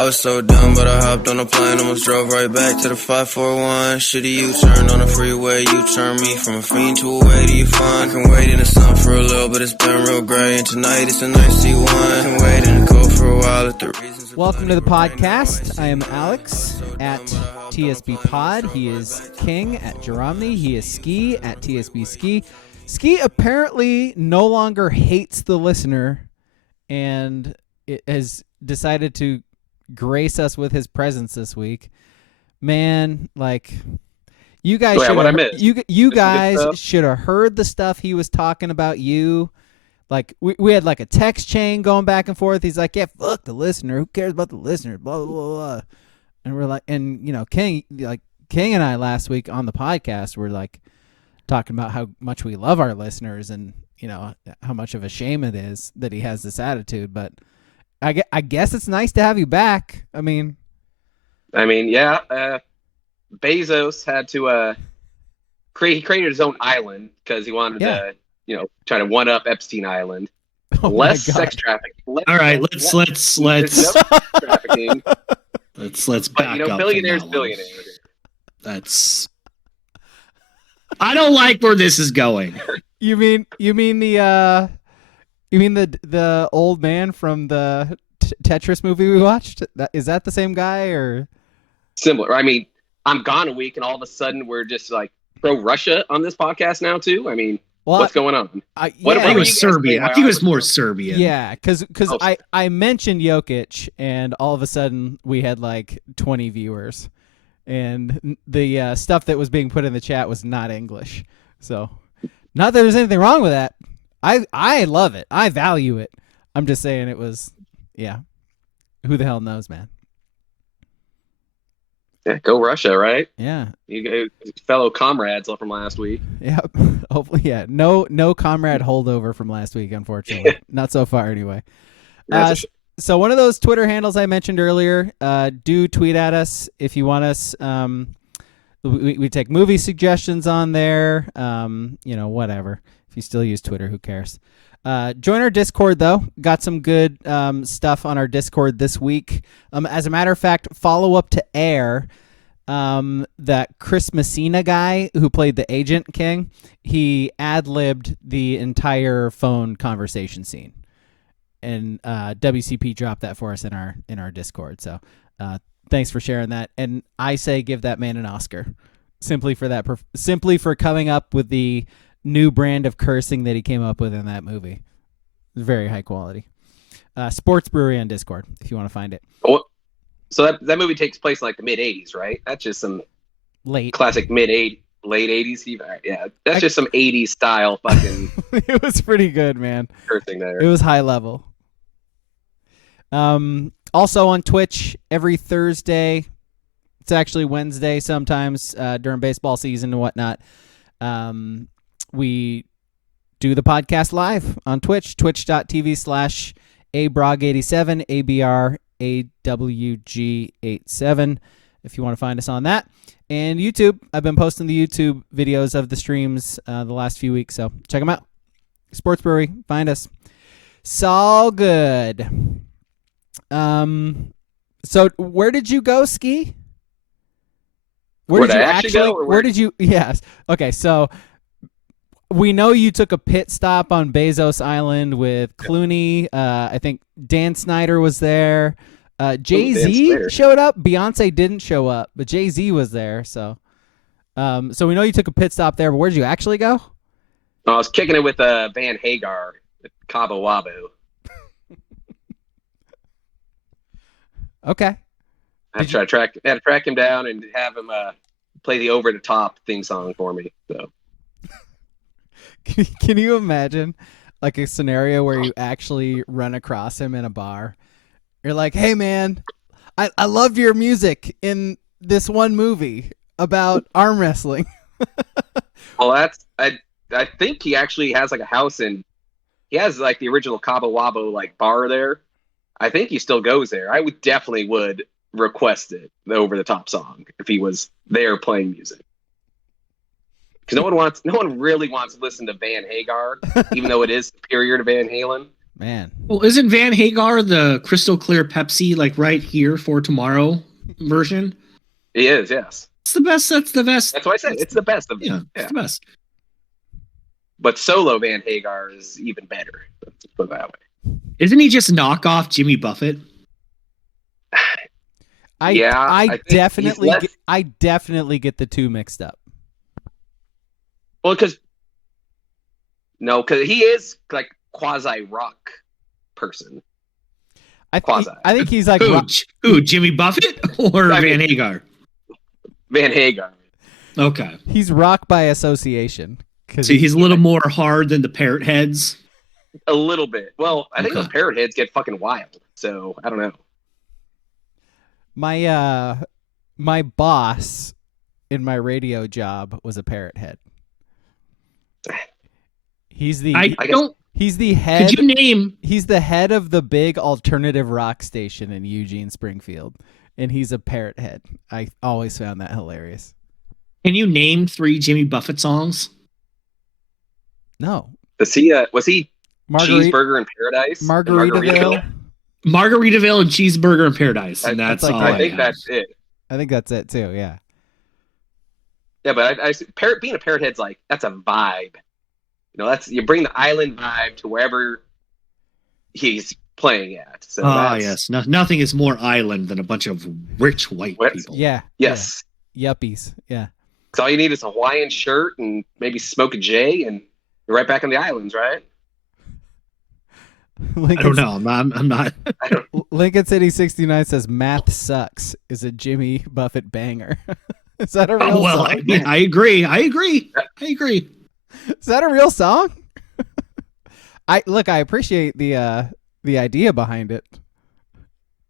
I was so dumb, but I hopped on a plane, almost drove right back to the 541. Shitty U-turn on the freeway, you turn me from a fiend to a way to you fun. I can wait in the sun for a little, but it's been real gray, and tonight it's a nice C1. I can wait in the cold for a while if the reasons. Welcome to the podcast. I am Alex at TSB Pod. He is King at Jeromny. He is Ski at TSB Ski. Ski apparently no longer hates the listener, and it has decided to grace us with his presence this week. Man, like, you guys you guys should have heard the stuff he was talking about you. Like, we had like a text chain going back and forth. He's like, yeah, fuck the listener, who cares about the listener, blah blah blah, blah. And we're like, and you know, King and I last week on the podcast were like talking about how much we love our listeners, and you know how much of a shame it is that he has this attitude. But I guess it's nice to have you back. I mean, yeah. Bezos had to he created his own island because he wanted to, try to one up Epstein Island. Less sex trafficking. All right, let's trafficking. Let's back up. Billionaires. That's. I don't like where this is going. You mean the old man from the Tetris movie we watched? Is that the same guy or similar? I mean, I'm gone a week, and all of a sudden we're just like pro Russia on this podcast now too. I mean, what's going on? I think it was Serbia. I think it was more Serbian. Yeah, because I mentioned Jokic, and all of a sudden we had like 20 viewers, and the stuff that was being put in the chat was not English. So, not that there's anything wrong with that. I love it. I value it. I'm just saying it was, yeah. Who the hell knows, man? Yeah, go Russia, right? Yeah. You fellow comrades from last week. Yep. Hopefully, yeah. No comrade holdover from last week, unfortunately. Not so far, anyway. So one of those Twitter handles I mentioned earlier, do tweet at us if you want us. We take movie suggestions on there. Whatever. If you still use Twitter, who cares? Join our Discord, though. Got some good stuff on our Discord this week. As a matter of fact, follow up to Air, that Chris Messina guy who played the agent King, he ad-libbed the entire phone conversation scene. And WCP dropped that for us in our Discord. So thanks for sharing that. And I say give that man an Oscar simply for coming up with the new brand of cursing that he came up with in that movie. Very high quality. Sports Brewery on Discord if you want to find it. So that movie takes place in like the mid 80s, right? That's just some classic late 80s. Yeah, that's just some 80s style fucking. It was pretty good, man. Cursing there. It was high level. Also on Twitch every Thursday. It's actually Wednesday sometimes during baseball season and whatnot. We do the podcast live on Twitch, twitch.tv/abrog87, ABRAWG87, if you want to find us on that. And YouTube, I've been posting the YouTube videos of the streams the last few weeks, so check them out. Sports Brewery, find us. It's all good. So where did you go, Ski? Where did you actually go? Where did you? Yes. Okay, so we know you took a pit stop on Bezos Island with Clooney. I think Dan Snyder was there. Jay-Z showed up. Beyonce didn't show up, but Jay-Z was there. So we know you took a pit stop there, but where did you actually go? I was kicking it with Van Hagar at Cabo Wabo. Okay. I had to track him down and have him play the Over the Top theme song for me. So. Can you imagine like a scenario where you actually run across him in a bar? You're like, hey man, I loved your music in this one movie about arm wrestling. Well, I think he actually has like a house he has like the original Cabo Wabo like bar there. I think he still goes there. I would request it, the Over the Top song, if he was there playing music. Because no one really wants to listen to Van Hagar, even though it is superior to Van Halen. Man. Well, isn't Van Hagar the crystal clear Pepsi like right here for tomorrow version? He is, yes. It's the best. That's the best. That's why I said it's the best of them. It's the best. But solo Van Hagar is even better. Let's put it that way. Isn't he just knockoff Jimmy Buffett? I definitely get the two mixed up. Well, because he is like quasi rock person. I think he's like who Jimmy Buffett or Van Hagar? Van Hagar. Okay, he's rock by association. So he's a little more hard than the Parrot Heads. A little bit. Well, I think those Parrot Heads get fucking wild. So I don't know. My boss in my radio job was a Parrot Head. He's the head. Could you name? He's the head of the big alternative rock station in Eugene, Springfield, and he's a Parrot Head. I always found that hilarious. Can you name 3 Jimmy Buffett songs? No. Was he Cheeseburger in Paradise? Margaritaville and Cheeseburger in Paradise, and that's all. I think that's it. I think that's it too. Yeah. Yeah, but being a Parrot Head's like that's a vibe. You know, you bring the island vibe to wherever he's playing at. So yes, nothing is more island than a bunch of rich white people. Yeah. Yes. Yeah. Yuppies. Yeah. So all you need is a Hawaiian shirt and maybe smoke a J, and you're right back on the islands, right? I don't know. I'm not. Lincoln City 69 says "Math Sucks" is a Jimmy Buffett banger. Is that a real song? I agree. Is that a real song? I appreciate the idea behind it.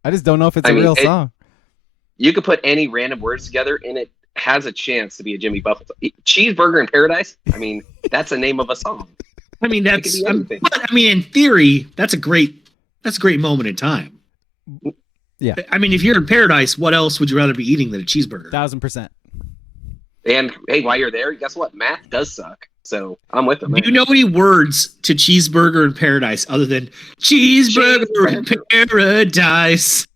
I just don't know if it's a real song. You could put any random words together, and it has a chance to be a Jimmy Buffett song. Cheeseburger in Paradise. I mean, that's the name of a song. I mean, in theory, that's a great moment in time. Yeah. I mean, if you're in paradise, what else would you rather be eating than a cheeseburger? 1000%. And hey, while you're there, guess what? Math does suck. So I'm with them. Do you know any words to cheeseburger in paradise other than cheeseburger in paradise?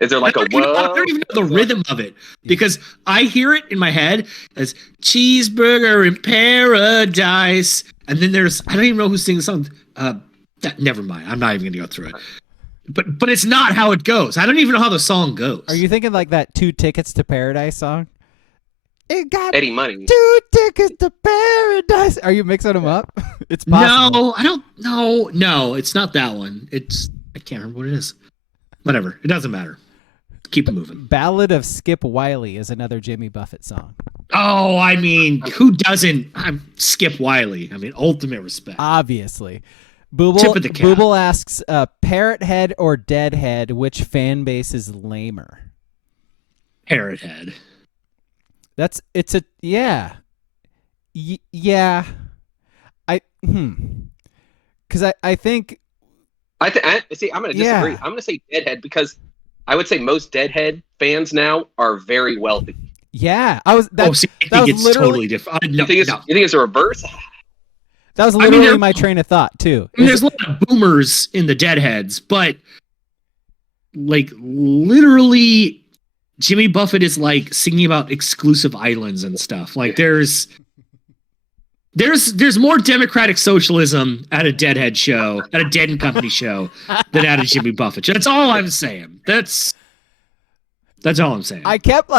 Is there like I don't even know the rhythm of it because I hear it in my head as cheeseburger in paradise. And then I don't even know who sings the song. Never mind. I'm not even going to go through it. But it's not how it goes. I don't even know how the song goes. Are you thinking like that 2 Tickets to Paradise song? It got Eddie Money. 2 tickets to paradise. Are you mixing them up? It's possible. No, I don't. No, it's not that one. I can't remember what it is. Whatever. It doesn't matter. Keep it moving. Ballad of Skip Wiley is another Jimmy Buffett song. Oh, I mean, who doesn't? I'm Skip Wiley. I mean, ultimate respect. Obviously. Tip of the cap. Booble asks, Parrot Head or Deadhead, which fan base is lamer? Parrot Head. Yeah. Yeah. Because I think... I'm going to disagree. Yeah. I'm going to say Deadhead because I would say most Deadhead fans now are very wealthy. Yeah. I think it's literally totally different. You think it's a reverse? That was literally my train of thought, too. There's a lot of boomers in the Deadheads, but like literally Jimmy Buffett is like singing about exclusive islands and stuff. Like there's more democratic socialism at a Deadhead show, at a Dead and Company show, than at a Jimmy Buffett show. That's all I'm saying. That's all I'm saying. I kept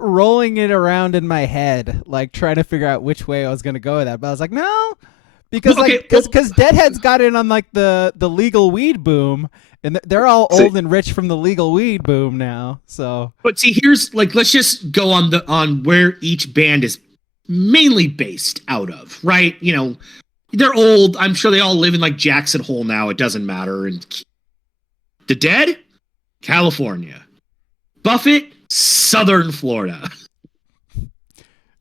rolling it around in my head, like trying to figure out which way I was going to go with that. But I was like, no, because Deadheads got in on like the legal weed boom, and they're all old and rich from the legal weed boom now. So, but see, here's like, let's just go on where each band is mainly based out of, right? You know, they're old. I'm sure they all live in like Jackson Hole now. It doesn't matter. And the Dead, California. Buffett, Southern Florida.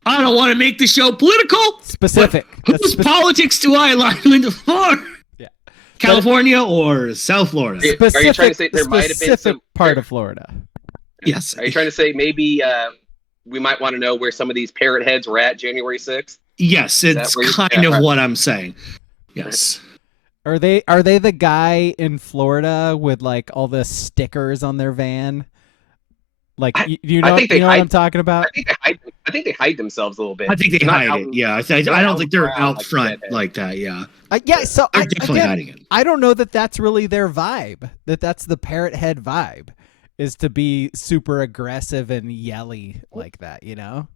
I don't want to make the show political. Specific. Whose politics do I align for? Yeah. California or South Florida? Are you trying to say there might have been some part of Florida? Yes. Are you trying to say maybe we might want to know where some of these Parrot Heads were at January 6th? Yes, it's kind of what I'm saying. Yes. Are they the guy in Florida with like all the stickers on their van? Like you know what I'm talking about? I think they hide themselves a little bit. I think they hide it. Yeah, I don't think they're out front like that. Yeah. So they're definitely hiding it. I don't know that that's really their vibe. That's the Parrot Head vibe, is to be super aggressive and yelly like that. You know.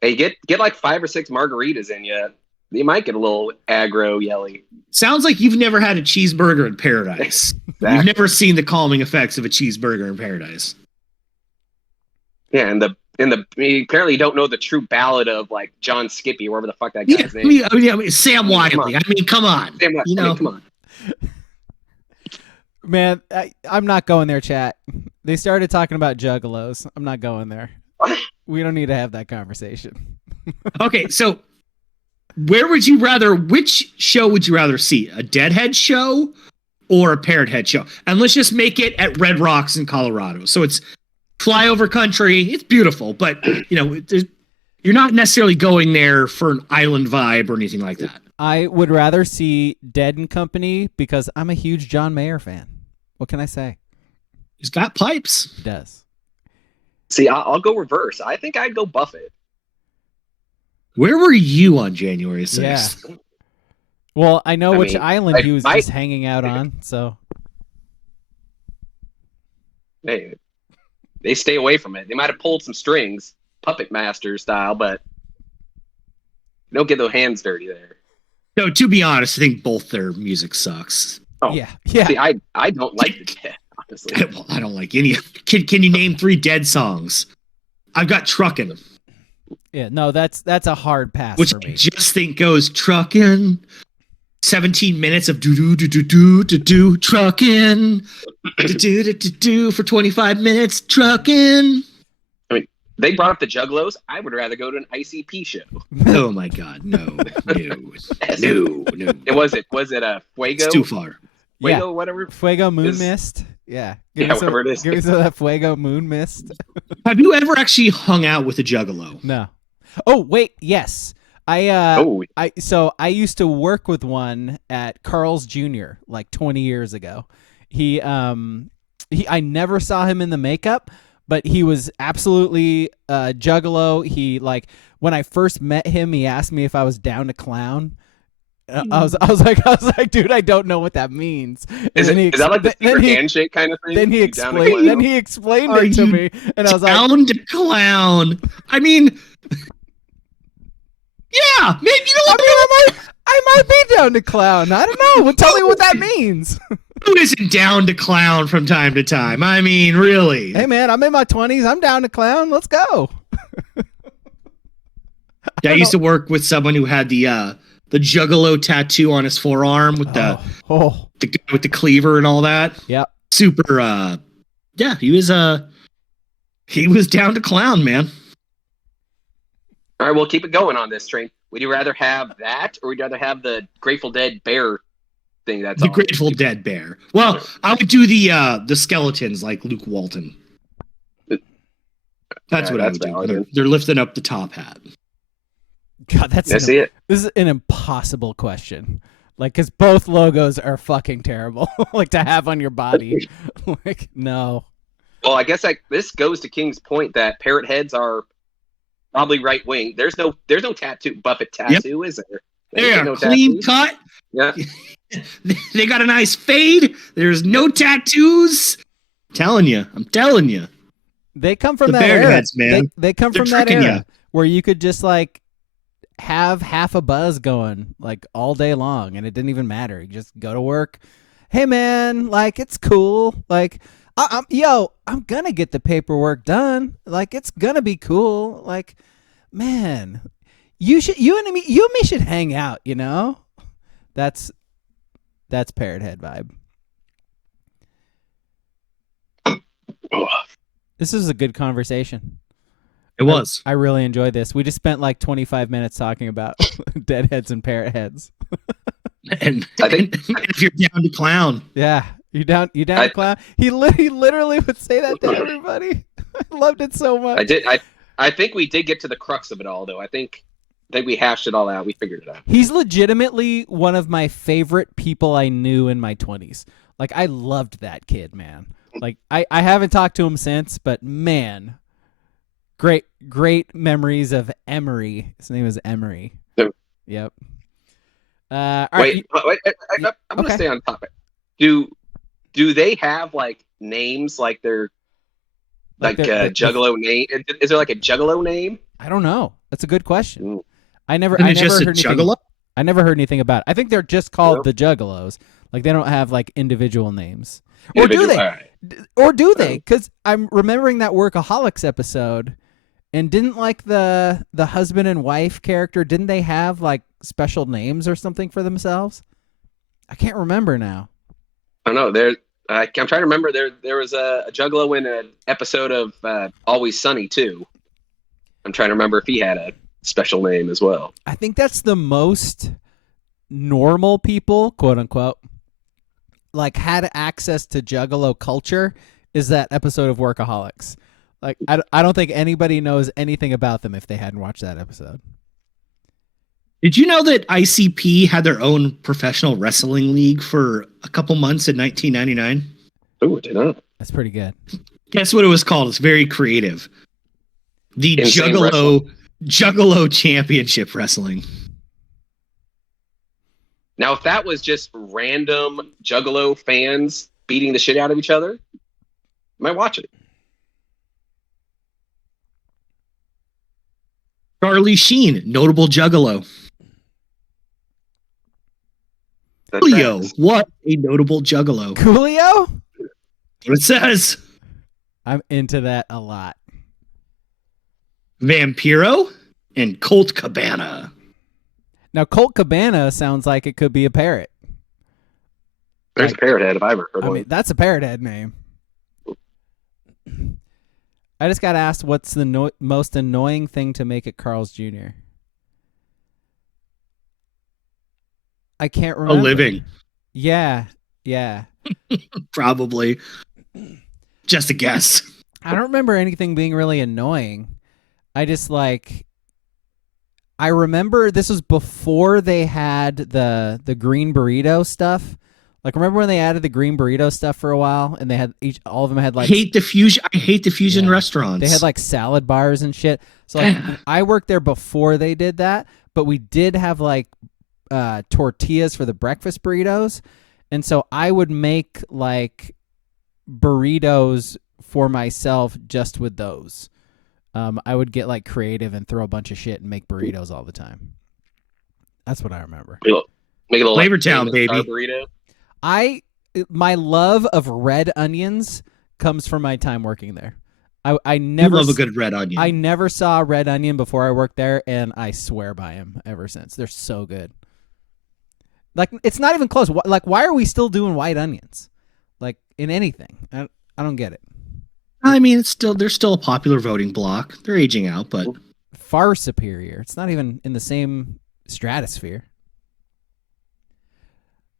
Hey, get like 5 or 6 margaritas in you. You might get a little aggro yelly. Sounds like you've never had a cheeseburger in paradise. Exactly. You've never seen the calming effects of a cheeseburger in paradise. Yeah, and you apparently don't know the true ballad of like John Skippy, wherever the fuck that guy's name. I mean, Sam Wiley. Come on. Sam Wiley, come on. Man, I'm not going there, chat. They started talking about juggalos. I'm not going there. What? We don't need to have that conversation. Okay, so which show would you rather see? A Deadhead show or a Parrot Head show? And let's just make it at Red Rocks in Colorado. So it's flyover country. It's beautiful, but you're not necessarily going there for an island vibe or anything like that. I would rather see Dead and Company because I'm a huge John Mayer fan. What can I say? He's got pipes. He does. See, I'll go reverse. I think I'd go Buffett. Where were you on January 6th? Yeah. Well, I know which island he was just hanging out on, so. Hey, they stay away from it. They might have pulled some strings, Puppet Master style, but don't get those hands dirty there. No, to be honest, I think both their music sucks. Oh, yeah. See, I don't like the Dead, honestly. Well, I don't like any. Can you name 3 Dead songs? I've got Truckin'. Yeah, no, that's a hard pass which for me. I just think goes Truckin'. 17 minutes of do truckin'. Do for 25 minutes truckin'. I mean, they brought up the Juggalos. I would rather go to an ICP show. Oh my God, no. It was a Fuego? It's too far. Fuego, whatever. Fuego Moon Mist. Yeah. Whatever it is. Give me some of that Fuego Moon Mist. Have you ever actually hung out with a Juggalo? No. Oh, wait, yes. I used to work with one at Carl's Jr. like 20 years ago. I never saw him in the makeup, but he was absolutely Juggalo. He when I first met him, he asked me if I was down to clown. I was like, dude, I don't know what that means. Is that like the secret handshake kind of thing? Then he explained it to me, and I was like, down to clown. I mean, yeah, maybe I might be down to clown. I don't know. Well, tell me what that means. Who isn't down to clown from time to time? I mean, really. Hey, man, I'm in my 20s. I'm down to clown. Let's go. I used to work with someone who had the Juggalo tattoo on his forearm with the guy with the cleaver and all that. Yep. Super. Yeah, he was down to clown, man. All right, we'll keep it going on this train. Would you rather have that, or would you rather have the Grateful Dead bear thing? That's the Grateful Dead bear. Well, I would do the skeletons like Luke Walton. That's what I would do. They're lifting up the top hat. God, this is an impossible question. Like, because both logos are fucking terrible. Like, to have on your body. Like, no. Well, I guess this goes to King's point that Parrot Heads are probably right wing. There's no tattoo Buffett tattoo, is there? They're no clean cut. Yeah. They got a nice fade. There's no tattoos. I'm telling you. They come from the that era. Heads, man. They come from that era where you could just have half a buzz going all day long, and it didn't even matter. You just go to work. Hey man, it's cool. I'm gonna get the paperwork done. It's gonna be cool. Man, you and me should hang out. You know, that's Parrot Head vibe. This is a good conversation. It was. I really enjoyed this. We just spent 25 minutes talking about Deadheads and Parrot Heads. And if you're down to clown. Yeah. You down to clown? He literally would say that to everybody. I loved it so much. I think we did get to the crux of it all, though. I think think we hashed it all out. We figured it out. He's legitimately one of my favorite people I knew in my 20s. Like, I loved that kid, man. Like, I haven't talked to him since, but man, great memories of Emery. His name is Emery. Yep. All right, wait, I'm going to stay on topic. Do they have, like, names like they're like Juggalo name? Is there like a Juggalo name? I don't know. That's a good question. I never heard anything. I never heard anything about it. I think they're just called the Juggalos. Like, they don't have like individual names. Or do they? Right. Or do they? Because I'm remembering that Workaholics episode, and didn't like the husband and wife character, didn't they have like special names or something for themselves? I can't remember now. I don't know. I'm trying to remember. There was a Juggalo in an episode of Always Sunny too. I'm trying to remember if he had a special name as well. I think that's the most normal people, quote unquote, like had access to Juggalo culture is that episode of Workaholics. Like, I don't think anybody knows anything about them if they hadn't watched that episode. Did you know that ICP had their own professional wrestling league for a couple months in 1999? Oh, I did not. That's pretty good. Guess what it was called? It's very creative. The Juggalo Championship Wrestling. Now, if that was just random Juggalo fans beating the shit out of each other, I might watch it. Charlie Sheen, notable Juggalo. Coolio, what a notable Juggalo. Coolio? What it says. I'm into that a lot. Vampiro and Colt Cabana. Now, Colt Cabana sounds like it could be a parrot. There's a Parrot Head if I ever heard one. I mean, that's a Parrot Head name. I just got asked what's the most annoying thing to make at Carl's Jr. I can't remember. A living. Yeah. Probably. Just a guess. I don't remember anything being really annoying. I just I remember this was before they had the green burrito stuff. Like, remember when they added the green burrito stuff for a while, and they had all of them had like I hate the fusion restaurants. They had like salad bars and shit. So like, I worked there before they did that, but we did have like tortillas for the breakfast burritos, and so I would make like burritos for myself just with those. I would get like creative and throw a bunch of shit and make burritos all the time. That's what I remember. Make a little Flavor Town, baby. Burrito. My love of red onions comes from my time working there. I never love a good red onion. I never saw a red onion before I worked there, and I swear by them ever since. They're so good. Like, it's not even close. Like, why are we still doing white onions? Like, in anything. I don't get it. I mean, they're still a popular voting block. They're aging out, but far superior. It's not even in the same stratosphere.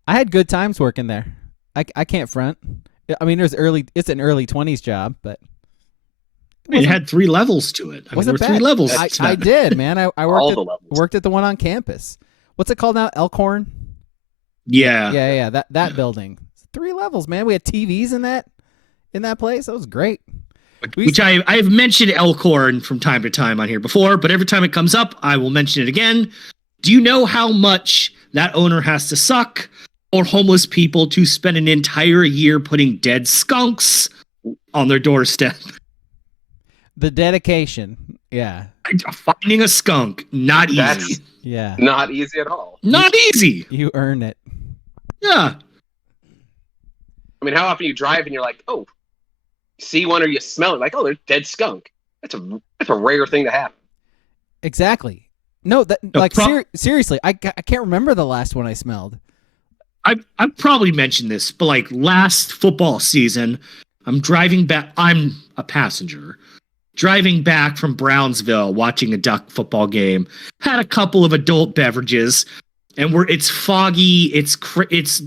I had good times working there. I can't front. I mean, it's an early 20s job, but it had 3 levels to it. I mean, there were 3 levels. I did, man. I worked at the one on campus. What's it called now? Elkhorn? Yeah. Yeah. That building. 3 levels, man. We had TVs in that place. That was great. Which I've mentioned Elkhorn from time to time on here before, but every time it comes up, I will mention it again. Do you know how much that owner has to suck for homeless people to spend an entire year putting dead skunks on their doorstep? The dedication. Yeah. Finding a skunk, not easy. Yeah. Not easy at all. Not easy. You earn it. Yeah. I mean, how often you drive and you're like, oh, see one or you smell it, like, oh, there's dead skunk. That's a rare thing to happen. Exactly. No, seriously, I can't remember the last one I smelled. I've probably mentioned this, but like last football season, I'm driving back. I'm a passenger driving back from Brownsville, watching a Duck football game. Had a couple of adult beverages, and it's foggy. It's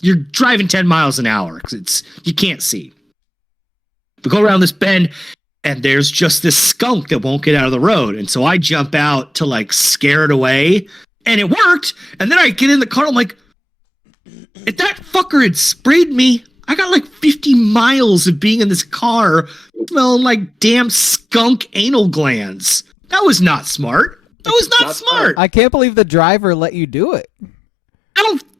you're driving 10 miles an hour because you can't see. We go around this bend, and there's just this skunk that won't get out of the road. And so I jump out to like scare it away, and it worked. And then I get in the car. I'm like, if that fucker had sprayed me, I got like 50 miles of being in this car smelling like damn skunk anal glands. That was not smart. That was not smart. I can't believe the driver let you do it.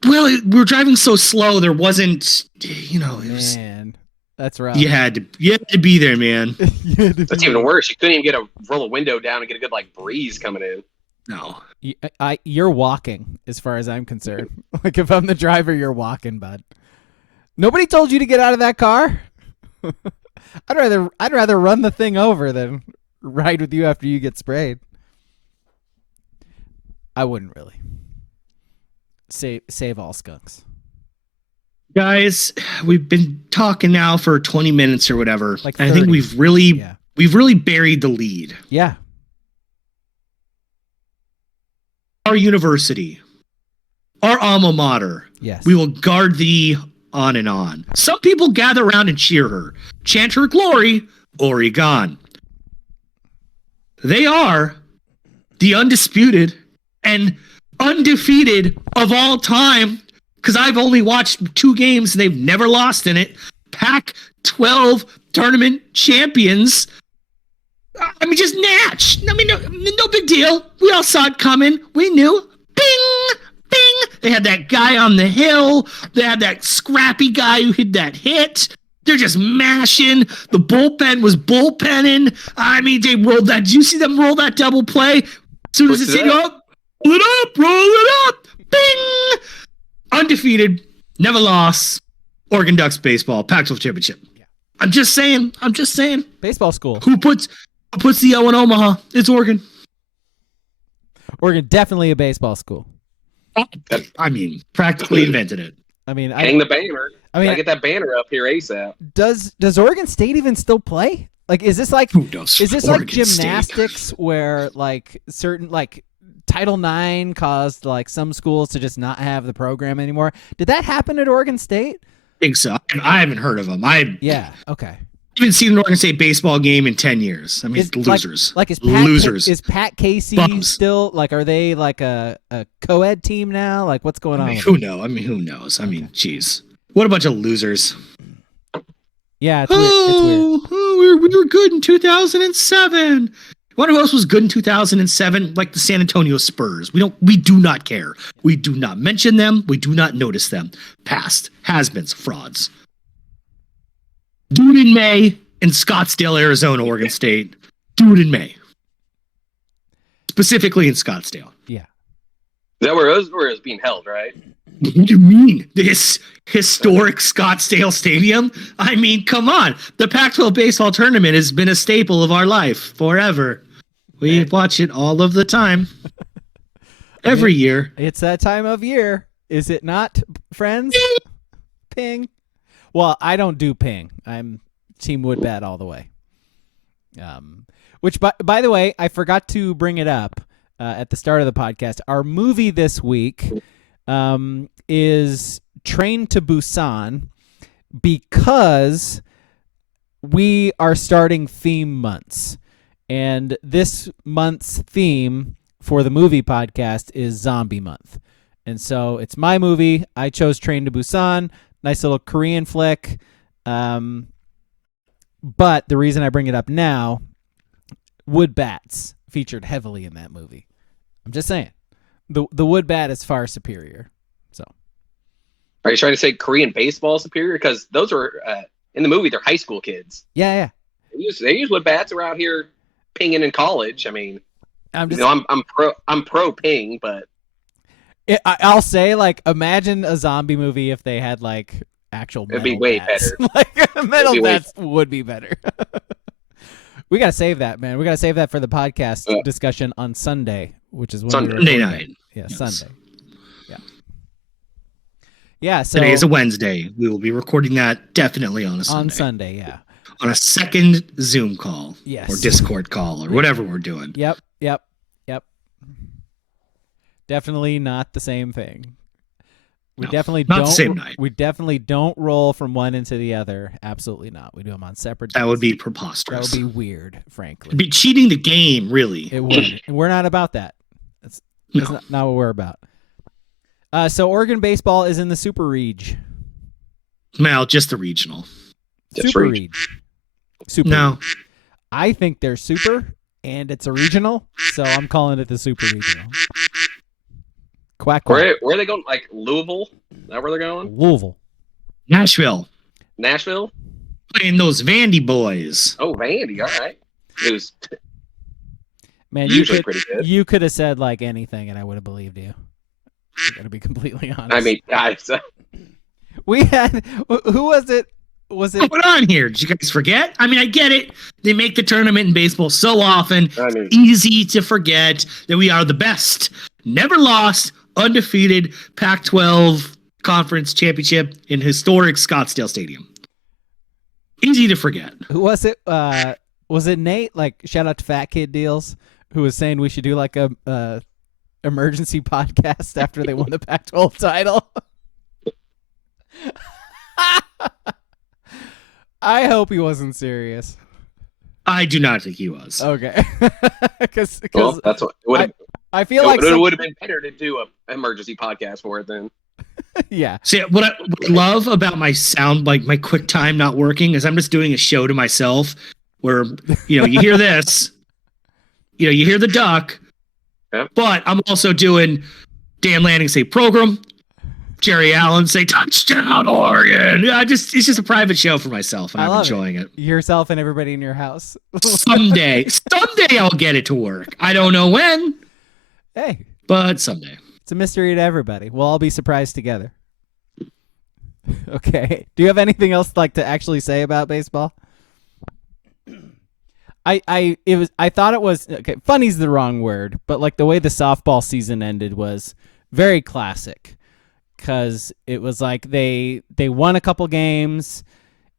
We were driving so slow. There wasn't, it was. Man, that's right. You had to be there, man. That's even worse. You couldn't even roll a window down and get a good like breeze coming in. No. You're walking, as far as I'm concerned. Like, if I'm the driver, you're walking, bud. Nobody told you to get out of that car? I'd rather run the thing over than ride with you after you get sprayed. I wouldn't really. Save all skunks. Guys, we've been talking now for 20 minutes or whatever. Like I think we've really buried the lead. Yeah. Our university, our alma mater. Yes. We will guard thee on and on. Some people gather around and cheer her, chant her glory, Oregon. They are the undisputed and undefeated of all time, because I've only watched 2 games and they've never lost in it. Pac-12 tournament champions. I mean, just Natch. I mean, no big deal. We all saw it coming. We knew. Bing! Bing! They had that guy on the hill. They had that scrappy guy who hit that hit. They're just mashing. The bullpen was bullpenning. I mean, they rolled that. Did you see them roll that double play? As soon as it go up, roll it up. Bing! Undefeated. Never lost. Oregon Ducks baseball. Pac-12 championship. Yeah. I'm just saying. Baseball school. Who puts the O in Omaha? It's Oregon. Oregon, definitely a baseball school. I mean, practically invented it. I mean, hang the banner. I mean, I get that banner up here ASAP. Does Oregon State even still play? Like, is this like gymnastics where like certain like Title IX caused like some schools to just not have the program anymore? Did that happen at Oregon State? I think so. I haven't heard of them. Yeah. Okay. I haven't seen an Oregon State baseball game in 10 years. I mean, losers. Is Pat Casey still like? Are they like a co-ed team now? Like, what's going on? Who knows? I mean, geez, what a bunch of losers. Yeah, it's weird. We were good in 2007. Wonder who else was good in 2007? Like the San Antonio Spurs. We do not care. We do not mention them. We do not notice them. Past has-beens, frauds. Do it in May in Scottsdale, Arizona, Oregon State. Do it in May. Specifically in Scottsdale. Yeah. Is that where it was being held, right? What do you mean? This historic Scottsdale Stadium? I mean, come on. The Pac-12 baseball tournament has been a staple of our life forever. We watch it all of the time. Every year. It's that time of year. Is it not, friends? Ping. Well, I don't do ping. I'm Team Woodbat all the way. Which, by the way, I forgot to bring it up at the start of the podcast. Our movie this week is Train to Busan, because we are starting theme months. And this month's theme for the movie podcast is Zombie Month. And so it's my movie. I chose Train to Busan. Nice little Korean flick. But the reason I bring it up now, wood bats featured heavily in that movie. I'm just saying. The wood bat is far superior. So, are you trying to say Korean baseball is superior? Because those are in the movie, they're high school kids. Yeah. They use wood bats around here pinging in college. I mean, I'm pro ping, but I'll say, like, imagine a zombie movie if they had like actual metal. It'd be way bats. better. Like, metal bats would be better. We gotta save that, man. We gotta save that for the podcast discussion on Sunday, which is when Sunday night. Yeah, yes. Sunday. Yeah. So today is a Wednesday. We will be recording that definitely on a Sunday. On Sunday, yeah. On a second Zoom call. Yes. Or Discord call or whatever we're doing. Yep. Definitely not the same thing. We definitely not don't. the same night. We definitely don't roll from one into the other. Absolutely not. We do them on separate days. That would be preposterous. That would be weird, frankly. It'd be cheating the game, really. It would. And we're not about that. That's not what we're about. So Oregon baseball is in the Super Reg. Well, just the regional. Super Reg. Super No. Reg. I think they're super, and it's a regional, so I'm calling it the Super Regional. Quack, quack. Where are they going? Like Louisville? Is that where they're going? Louisville. Nashville. Playing those Vandy boys. Oh, Vandy. All right. It was Man, usually pretty good. You could have said like anything, and I would have believed you. I gotta be completely honest. I mean, we had who was it? Was it? What's on here? Did you guys forget? I mean, I get it. They make the tournament in baseball so often. I mean, Easy to forget that we are the best, never lost, undefeated Pac-12 conference championship in historic Scottsdale Stadium. Easy to forget. Who was it? Was it Nate? Like, shout out to Fat Kid Deals, who was saying we should do like a emergency podcast after they won the Pac-12 title. I hope he wasn't serious. I do not think he was. Okay, because that's what I feel like it would have been better to do an emergency podcast for it then. Yeah. See, what I love about my sound, like my QuickTime not working, is I'm just doing a show to myself where, you hear this, you hear the duck, Yep. but I'm also doing Dan Lanning say program, Jerry Allen say touchdown Oregon. Yeah, it's just a private show for myself, and I'm enjoying it. Yourself and everybody in your house. Someday I'll get it to work. I don't know when. Hey, but someday. It's a mystery to everybody. We'll all be surprised together. Okay. Do you have anything else like to actually say about baseball? I thought it was okay. Funny's the wrong word, but like the way the softball season ended was very classic. Because it was like they won a couple games.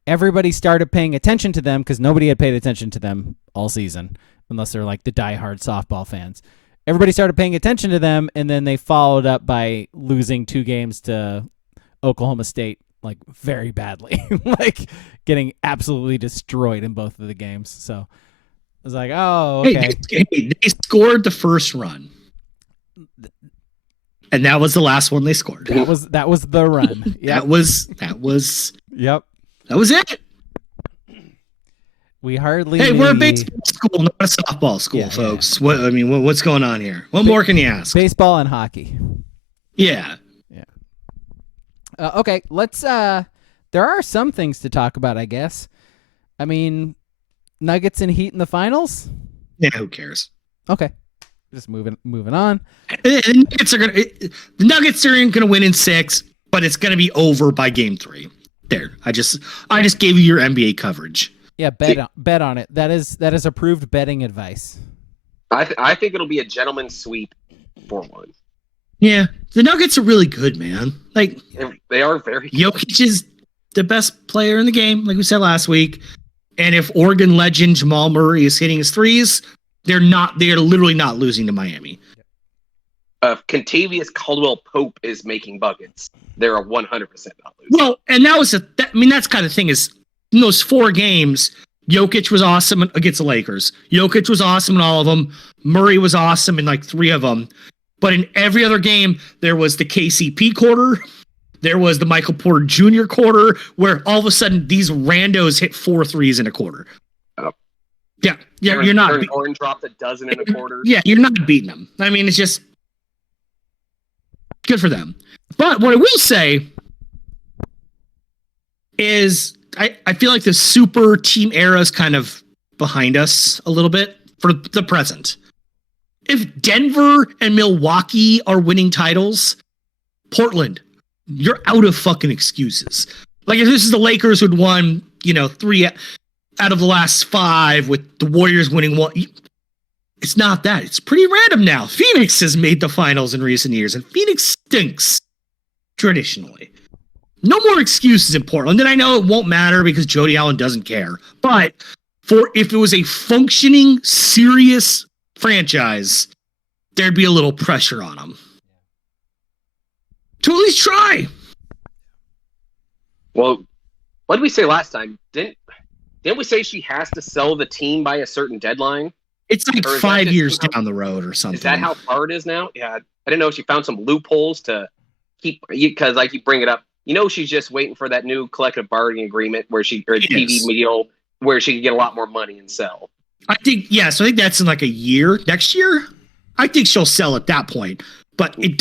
Everybody started paying attention to them because nobody had paid attention to them all season, unless they're like the diehard softball fans. Everybody started paying attention to them, and then they followed up by losing 2 games to Oklahoma State, like very badly, like getting absolutely destroyed in both of the games. So I was like, oh, okay. They scored the first run. And that was the last one they scored. That was the run. Yep. That was Yep. That was it. We hardly Hey, we're a baseball school, not a softball school, folks. Yeah. What's going on here? What more can you ask? Baseball and hockey. Yeah. Okay, let's there are some things to talk about, I guess. I mean, Nuggets and Heat in the finals? Yeah, who cares? Okay. Just moving on. The Nuggets are going to win in 6, but it's going to be over by game 3. There. I just gave you your NBA coverage. Yeah, bet on it. That is approved betting advice. I think it'll be a gentleman's sweep 4-1. Yeah, the Nuggets are really good, man. Like they are very good. Jokic is the best player in the game, like we said last week. And if Oregon legend Jamal Murray is hitting his threes, they are literally not losing to Miami. Contavious Caldwell-Pope is making buckets. They're 100% not losing. Well, and that's kind of thing is in those 4 games, Jokic was awesome against the Lakers. Jokic was awesome in all of them. Murray was awesome in like 3 of them. But in every other game, there was the KCP quarter. There was the Michael Porter Jr. quarter where all of a sudden these randos hit 4 threes in a quarter. Yeah, you're not. Orange dropped a dozen in a quarter. Yeah, you're not beating them. I mean, it's just good for them. But what I will say is I feel like the super team era is kind of behind us a little bit for the present. If Denver and Milwaukee are winning titles, Portland, you're out of fucking excuses. Like if this is the Lakers who'd won, 3 out of the last 5 with the Warriors winning 1. It's not that. It's pretty random now. Phoenix has made the finals in recent years, and Phoenix stinks traditionally. No more excuses in Portland. And I know it won't matter because Jody Allen doesn't care. But if it was a functioning, serious franchise, there'd be a little pressure on them. to at least try. Well, what did we say last time? Didn't we say she has to sell the team by a certain deadline? It's like 5 years down the road or something. Is that how far it is now? Yeah, I didn't know if she found some loopholes to keep, because like you bring it up, she's just waiting for that new collective bargaining agreement where TV deal where she can get a lot more money and sell. I think, so I think that's in like a year, next year. I think she'll sell at that point, but it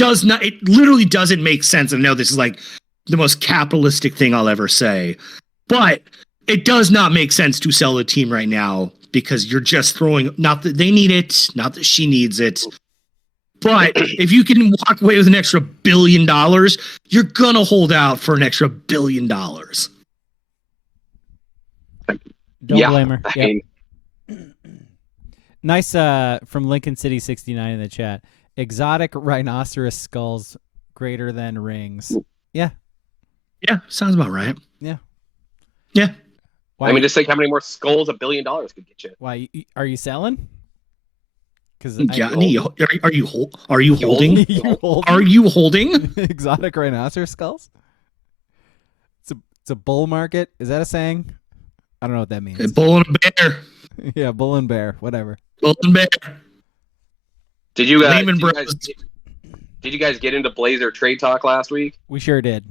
literally doesn't make sense. I know this is like the most capitalistic thing I'll ever say, but it does not make sense to sell a team right now because you're just throwing, not that they need it, not that she needs it, but if you can walk away with an extra $1 billion, you're going to hold out for an extra $1 billion. Don't blame her. Yep. Nice from Lincoln City 69 in the chat. Exotic rhinoceros skulls greater than rings. Yeah. Yeah, sounds about right. Yeah. Yeah. Why, just think how many more skulls $1 billion could get you. Why are you selling? Because are you holding? Are you holding exotic rhinoceros skulls? It's a bull market. Is that a saying? I don't know what that means. A bull and a bear. Yeah, bull and bear, whatever. Bull and bear. Did you guys get into Blazer trade talk last week? We sure did.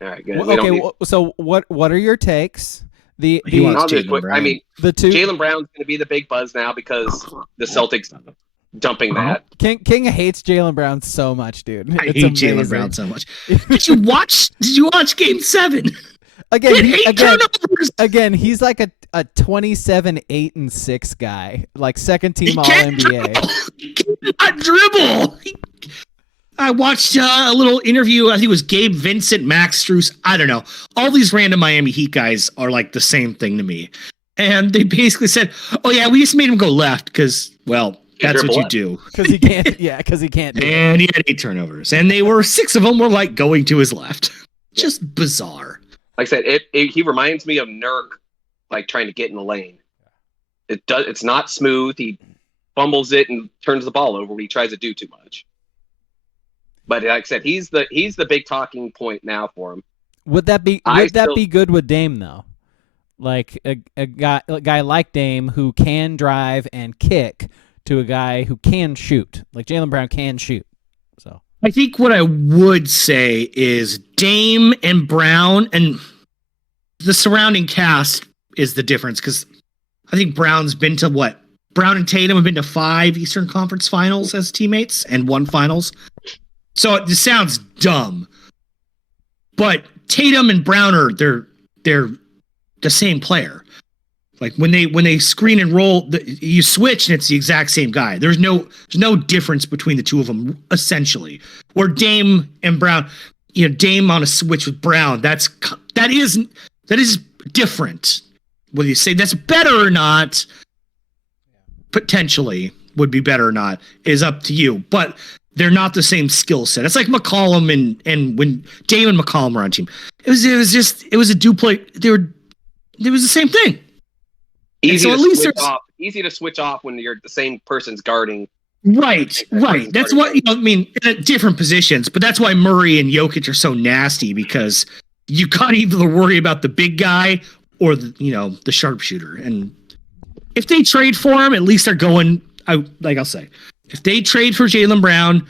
All right, good. So what are your takes? The two Jaylen Brown's going to be the big buzz now because the Celtics dumping that. King hates Jaylen Brown so much, dude. I hate Jaylen Brown so much. Did you watch Game 7? Again, he's like a 27-8-6 guy, like second team All NBA. He cannot dribble. I watched a little interview. I think it was Gabe Vincent, Max Strus. I don't know. All these random Miami Heat guys are like the same thing to me. And they basically said, "Oh yeah, we just made him go left because, well, that's what you do." Because he can't. Yeah, because he can't. And he had 8 turnovers, and 6 of them were like going to his left. Just bizarre. Like I said, he reminds me of Nurk, like trying to get in the lane. It's not smooth. He fumbles it and turns the ball over when he tries to do too much. But like I said, he's the big talking point now for him. Would that be good with Dame though? Like a guy like Dame who can drive and kick to a guy who can shoot. Like Jaylen Brown can shoot. So I think what I would say is Dame and Brown and the surrounding cast is the difference because I think Brown's been to what? Brown and Tatum have been to 5 Eastern Conference Finals as teammates and 1 Finals. So this sounds dumb, but Tatum and Brown they're the same player. Like when they screen and roll, you switch and it's the exact same guy. There's no difference between the two of them essentially. Or Dame and Brown, Dame on a switch with Brown. That is different. Whether you say that's better or not, potentially would be better or not is up to you. But they're not the same skill set. It's like McCollum and when Dame and McCollum were on team. It was a duplicate. It was the same thing. Easy to switch off when you're the same person's guarding. Right. That's what in different positions, but that's why Murray and Jokic are so nasty because you can't either worry about the big guy or the sharpshooter. And if they trade for him, at least they're going. I'll say. If they trade for Jaylen Brown,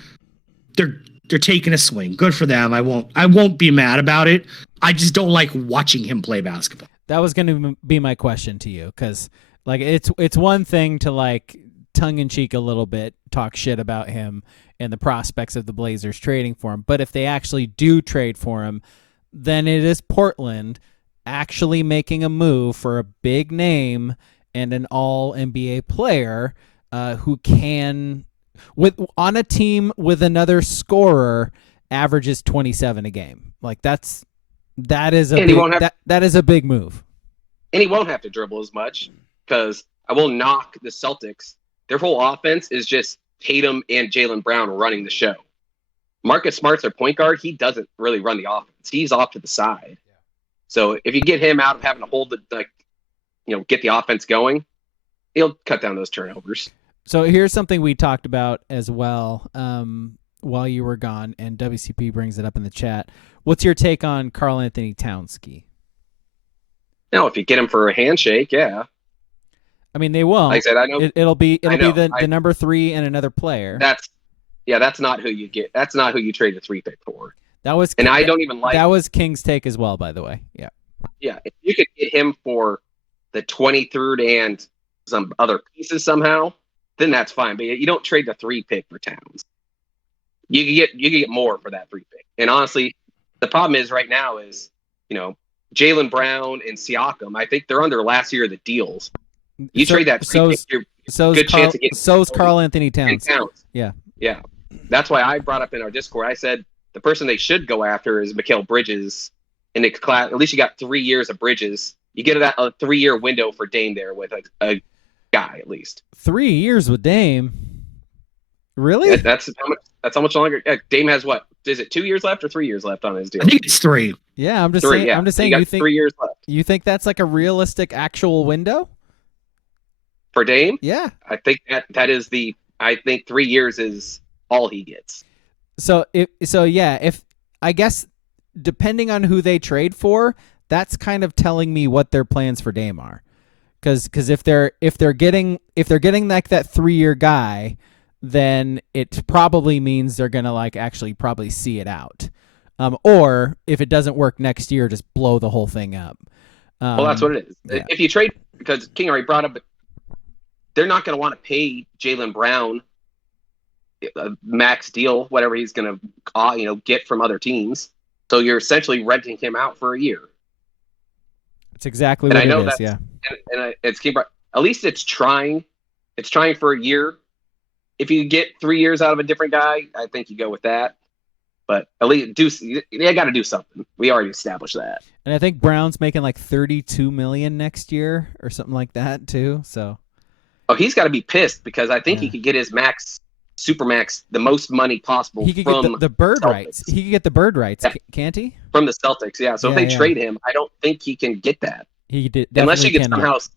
they're taking a swing. Good for them. I won't be mad about it. I just don't like watching him play basketball. That was going to be my question to you because like it's one thing to like tongue in cheek a little bit talk shit about him and the prospects of the Blazers trading for him, but if they actually do trade for him, then it is Portland actually making a move for a big name and an all NBA player who can, on a team with another scorer, averages 27 a game. Like that is a big move. And he won't have to dribble as much because I will knock the Celtics. Their whole offense is just Tatum and Jaylen Brown running the show. Marcus Smart's their point guard. He doesn't really run the offense. He's off to the side. So if you get him out of having to hold get the offense going, he'll cut down those turnovers. So here's something we talked about as well. while you were gone, and WCP brings it up in the chat. What's your take on Karl Anthony Towns ski? If you get him for a handshake, yeah. I mean, they won't. Like I said, I know it'll be the I- number 3 and another player. that's not who you get. That's not who you trade the 3 pick for. That was, and I don't even like that was King's take as well, by the way. Yeah. Yeah, if you could get him for the 23rd and some other pieces somehow, then that's fine. But you don't trade the 3 pick for Towns. You can get more for that 3 pick. And honestly, the problem is right now is, Jaylen Brown and Siakam, I think they're under last year of the deals. You trade that 3 pick, you're good chance to get so's Karl Anthony Towns. Yeah. Yeah. That's why I brought up in our Discord, I said the person they should go after is Mikal Bridges. And at least you got 3 years of Bridges. You get a 3-year window for Dame there with a guy at least. 3 years with Dame. Really? Yeah, that's how much longer. Dame has what? Is it 2 years left or 3 years left on his deal? I think it's 3. Yeah, I'm just 3, saying. yeah. I'm just saying. You You got think 3 years left you think that's like a realistic actual window? for Dame? Yeah. I think that is I think 3 years is all he gets. So if I guess depending on who they trade for, that's kind of telling me what their plans for Dame are. Because if they're getting like that 3-year guy, then it probably means they're gonna like actually probably see it out. Or if it doesn't work next year, just blow the whole thing up. Well, that's what it is. Yeah. If you trade, because King already brought up, they're not going to want to pay Jaylen Brown a max deal, whatever he's going to get from other teams. So you're essentially renting him out for a year. It's exactly And what I know it is. that's- Yeah. And it's King. At least it's trying. It's trying for a year. If you get 3 years out of a different guy, I think you go with that. But at least they got to do something. We already established that. And I think Brown's making like $32 million next year or something like that too. So. Oh, he's got to be pissed because I think Yeah. he could get his super max, the most money possible He could from get the bird Celtics. rights. He could get the bird rights, Yeah. can't he? From the Celtics, yeah. So if Yeah, they yeah. trade him, I don't think he can get that He did unless you definitely get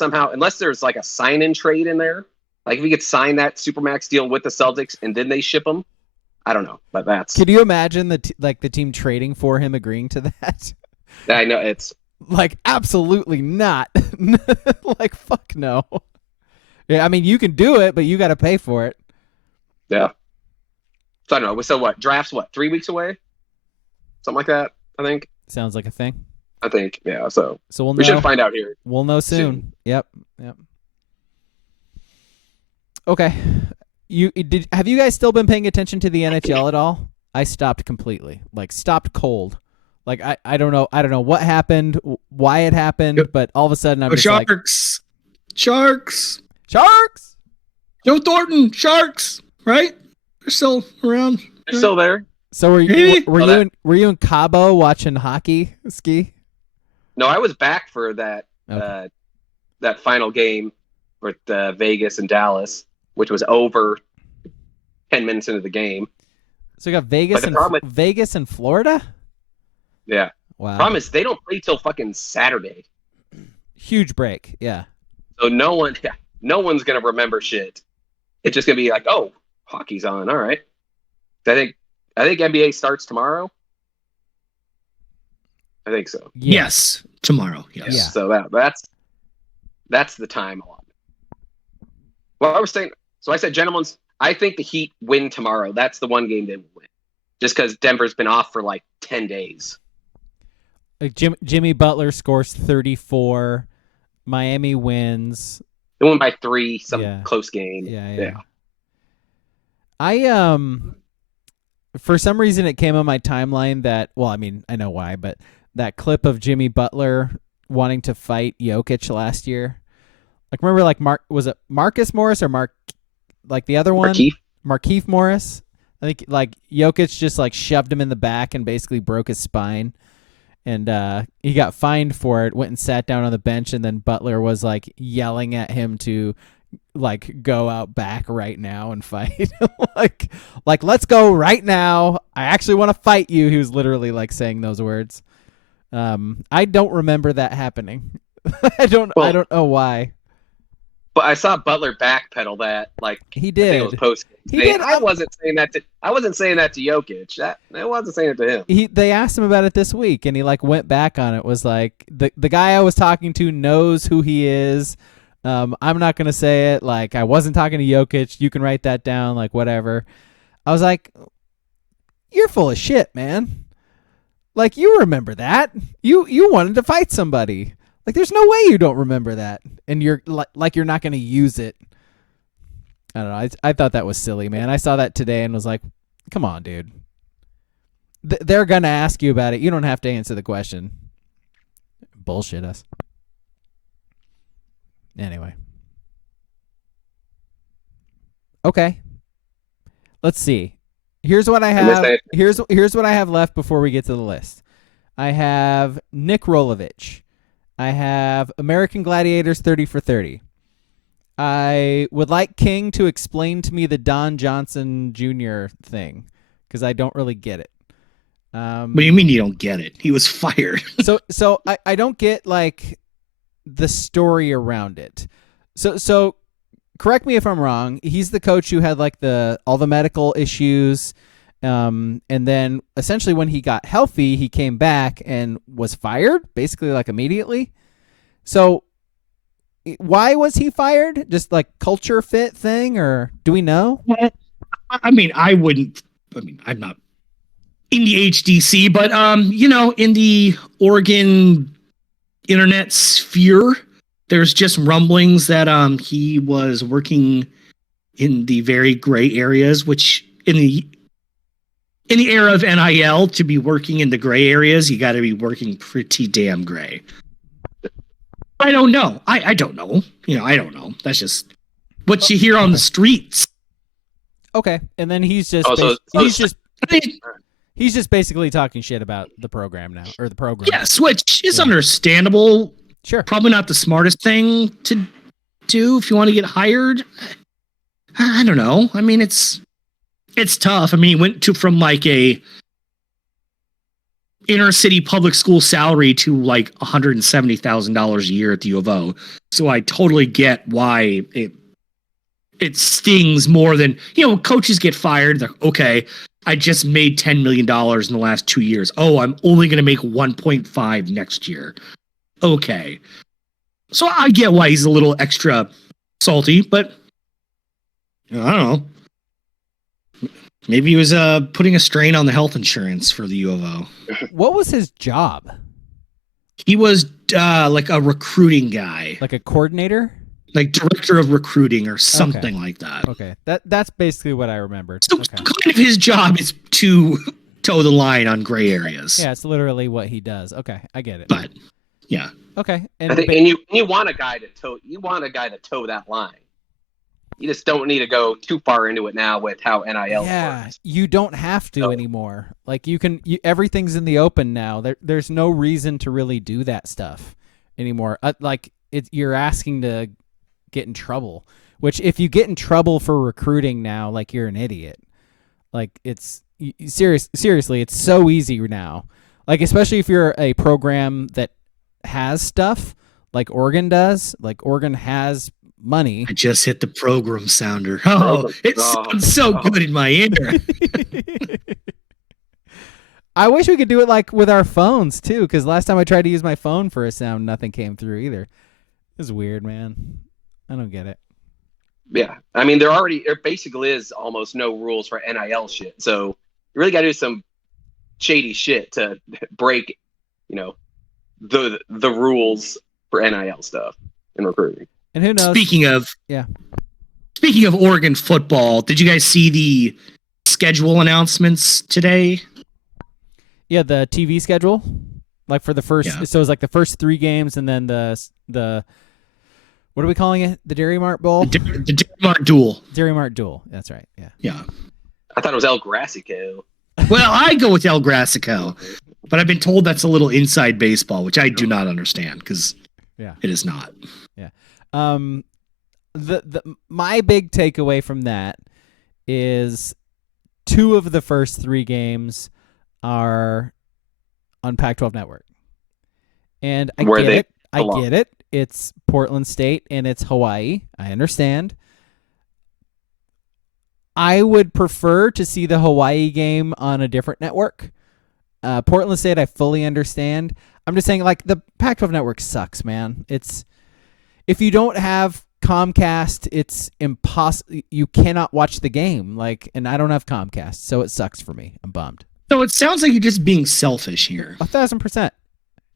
cannot. unless there's like a sign-in trade in there. Like if you could sign that supermax deal with the Celtics and then they ship him, I don't know, but that's. Could you imagine the team trading for him, agreeing to that? I know it's. Like absolutely not. Like fuck no. Yeah, I mean you can do it, but you got to pay for it. Yeah. So I don't know. So what? Drafts 3 weeks away? Something like that. I think. Sounds like a thing. Yeah. So we'll we know. should find out here. We'll know soon. Yep. Okay. Have you guys still been paying attention to the NHL at all? I stopped completely. Like stopped cold. Like I don't know what happened, why it happened, but all of a sudden I'm just like Sharks. Joe Thornton, Sharks, right? They're still around. They're still there. So were Hey. you in Cabo watching hockey ski? No, I was back for that Okay. that final game with Vegas and Dallas, which was over 10 minutes into the game. So you got Vegas But the problem Vegas and Florida? Yeah. Wow. Problem is they don't play till fucking Saturday. Huge break. Yeah. So no one's gonna remember shit. It's just gonna be like, oh, hockey's on. All right. I think NBA starts tomorrow. I think so. Yeah. Yes, tomorrow. Yes. Yeah. So that's the time allotment. Well, I was saying. So I said, gentlemen, I think the Heat win tomorrow. That's the one game they will win, just because Denver's been off for like 10 days. Like Jimmy Butler scores 34. Miami wins. They won by 3. Some Yeah. close game. Yeah. I for some reason it came on my timeline that, well, I mean, I know why, but that clip of Jimmy Butler wanting to fight Jokic last year. Like remember like was it Marcus Morris or like the other one? Markieff Morris. I think like Jokic just like shoved him in the back and basically broke his spine. And he got fined for it, went and sat down on the bench, and then Butler was like yelling at him to like go out back right now and fight. like let's go right now. I actually want to fight you. He was literally like saying those words. I don't remember that happening. I don't know why. But I saw Butler backpedal that, like He I think it did. was post. He did. I wasn't saying that to Jokic. I wasn't saying it to him. They asked him about it this week, and he like went back on it. Was like the guy I was talking to knows who he is. I'm not gonna say it. Like I wasn't talking to Jokic. You can write that down. Like whatever. I was like, you're full of shit, man. Like you remember that. You wanted to fight somebody. Like there's no way you don't remember that, and you're like you're not gonna use it. I don't know. I thought that was silly, man. I saw that today and was like, come on, dude. They're going to ask you about it. You don't have to answer the question. Bullshit us. Anyway. Okay. Let's see. Here's what I have. Here's what I have left before we get to the list. I have Nick Rolovich. I have American Gladiators 30 for 30. I would like King to explain to me the Don Johnson Jr. thing because I don't really get it. What do you mean you don't get it? He was fired. so I don't get like the story around it. So correct me if I'm wrong. He's the coach who had like all the medical issues, and then essentially when he got healthy, he came back and was fired basically like immediately. So. Why was he fired? Just like culture fit thing, or do we know? I mean, I'm not in the HDC, but in the Oregon internet sphere, there's just rumblings that he was working in the very gray areas, which in the era of NIL, to be working in the gray areas, you got to be working pretty damn gray. I don't know. I don't know. I don't know. That's just what you hear on the streets. Okay, and then he's just he's just basically talking shit about the program now, or the program. Yes, which is understandable. Sure. Probably not the smartest thing to do if you want to get hired. I don't know. I mean, it's tough. I mean, he went from like a inner city public school salary to like $170,000 a year at the U of O. So I totally get why it stings more than, coaches get fired. They're okay. I just made $10 million in the last 2 years. Oh, I'm only going to make 1.5 next year. Okay. So I get why he's a little extra salty, but I don't know. Maybe he was putting a strain on the health insurance for the U of O. What was his job? He was like a recruiting guy. Like a coordinator? Like director of recruiting or something like that. Okay. That's basically what I remembered. So kind of his job is to toe the line on gray areas. Yeah, it's literally what he does. Okay, I get it. But yeah. Okay. And you want a guy to toe that line. You just don't need to go too far into it now with how NIL works. You don't have to anymore. Like everything's in the open now. There's no reason to really do that stuff anymore. You're asking to get in trouble, which if you get in trouble for recruiting now, like you're an idiot. Like seriously, it's so easy now. Like especially if you're a program that has stuff like Oregon does. Like Oregon has money. I just hit the program sounder. Oh, it sounds so good in my ear. I wish we could do it like with our phones too, because last time I tried to use my phone for a sound, nothing came through either. It's weird, man. I don't get it. Yeah, I mean, there basically is almost no rules for NIL shit. So you really got to do some shady shit to break, the rules for NIL stuff in recruiting. And who knows? Speaking of Oregon football, did you guys see the schedule announcements today? Yeah, the TV schedule, like for the first. Yeah. So it was like the first 3 games, and then the what are we calling it? The Dairy Mart Bowl. The Dairy Mart Duel. Dairy Mart Duel. That's right. Yeah. Yeah. I thought it was El Grassico. Well, I go with El Grassico, but I've been told that's a little inside baseball, which I do not understand because it is not. Yeah. My big takeaway from that is 2 of the first 3 games are on Pac-12 Network, and I I get it. It's Portland State and it's Hawaii. I understand. I would prefer to see the Hawaii game on a different network. Portland State, I fully understand. I'm just saying, like, the Pac-12 network sucks, man. If you don't have Comcast, it's impossible. You cannot watch the game. Like, and I don't have Comcast, so it sucks for me. I'm bummed. So it sounds like you're just being selfish here. 1,000%.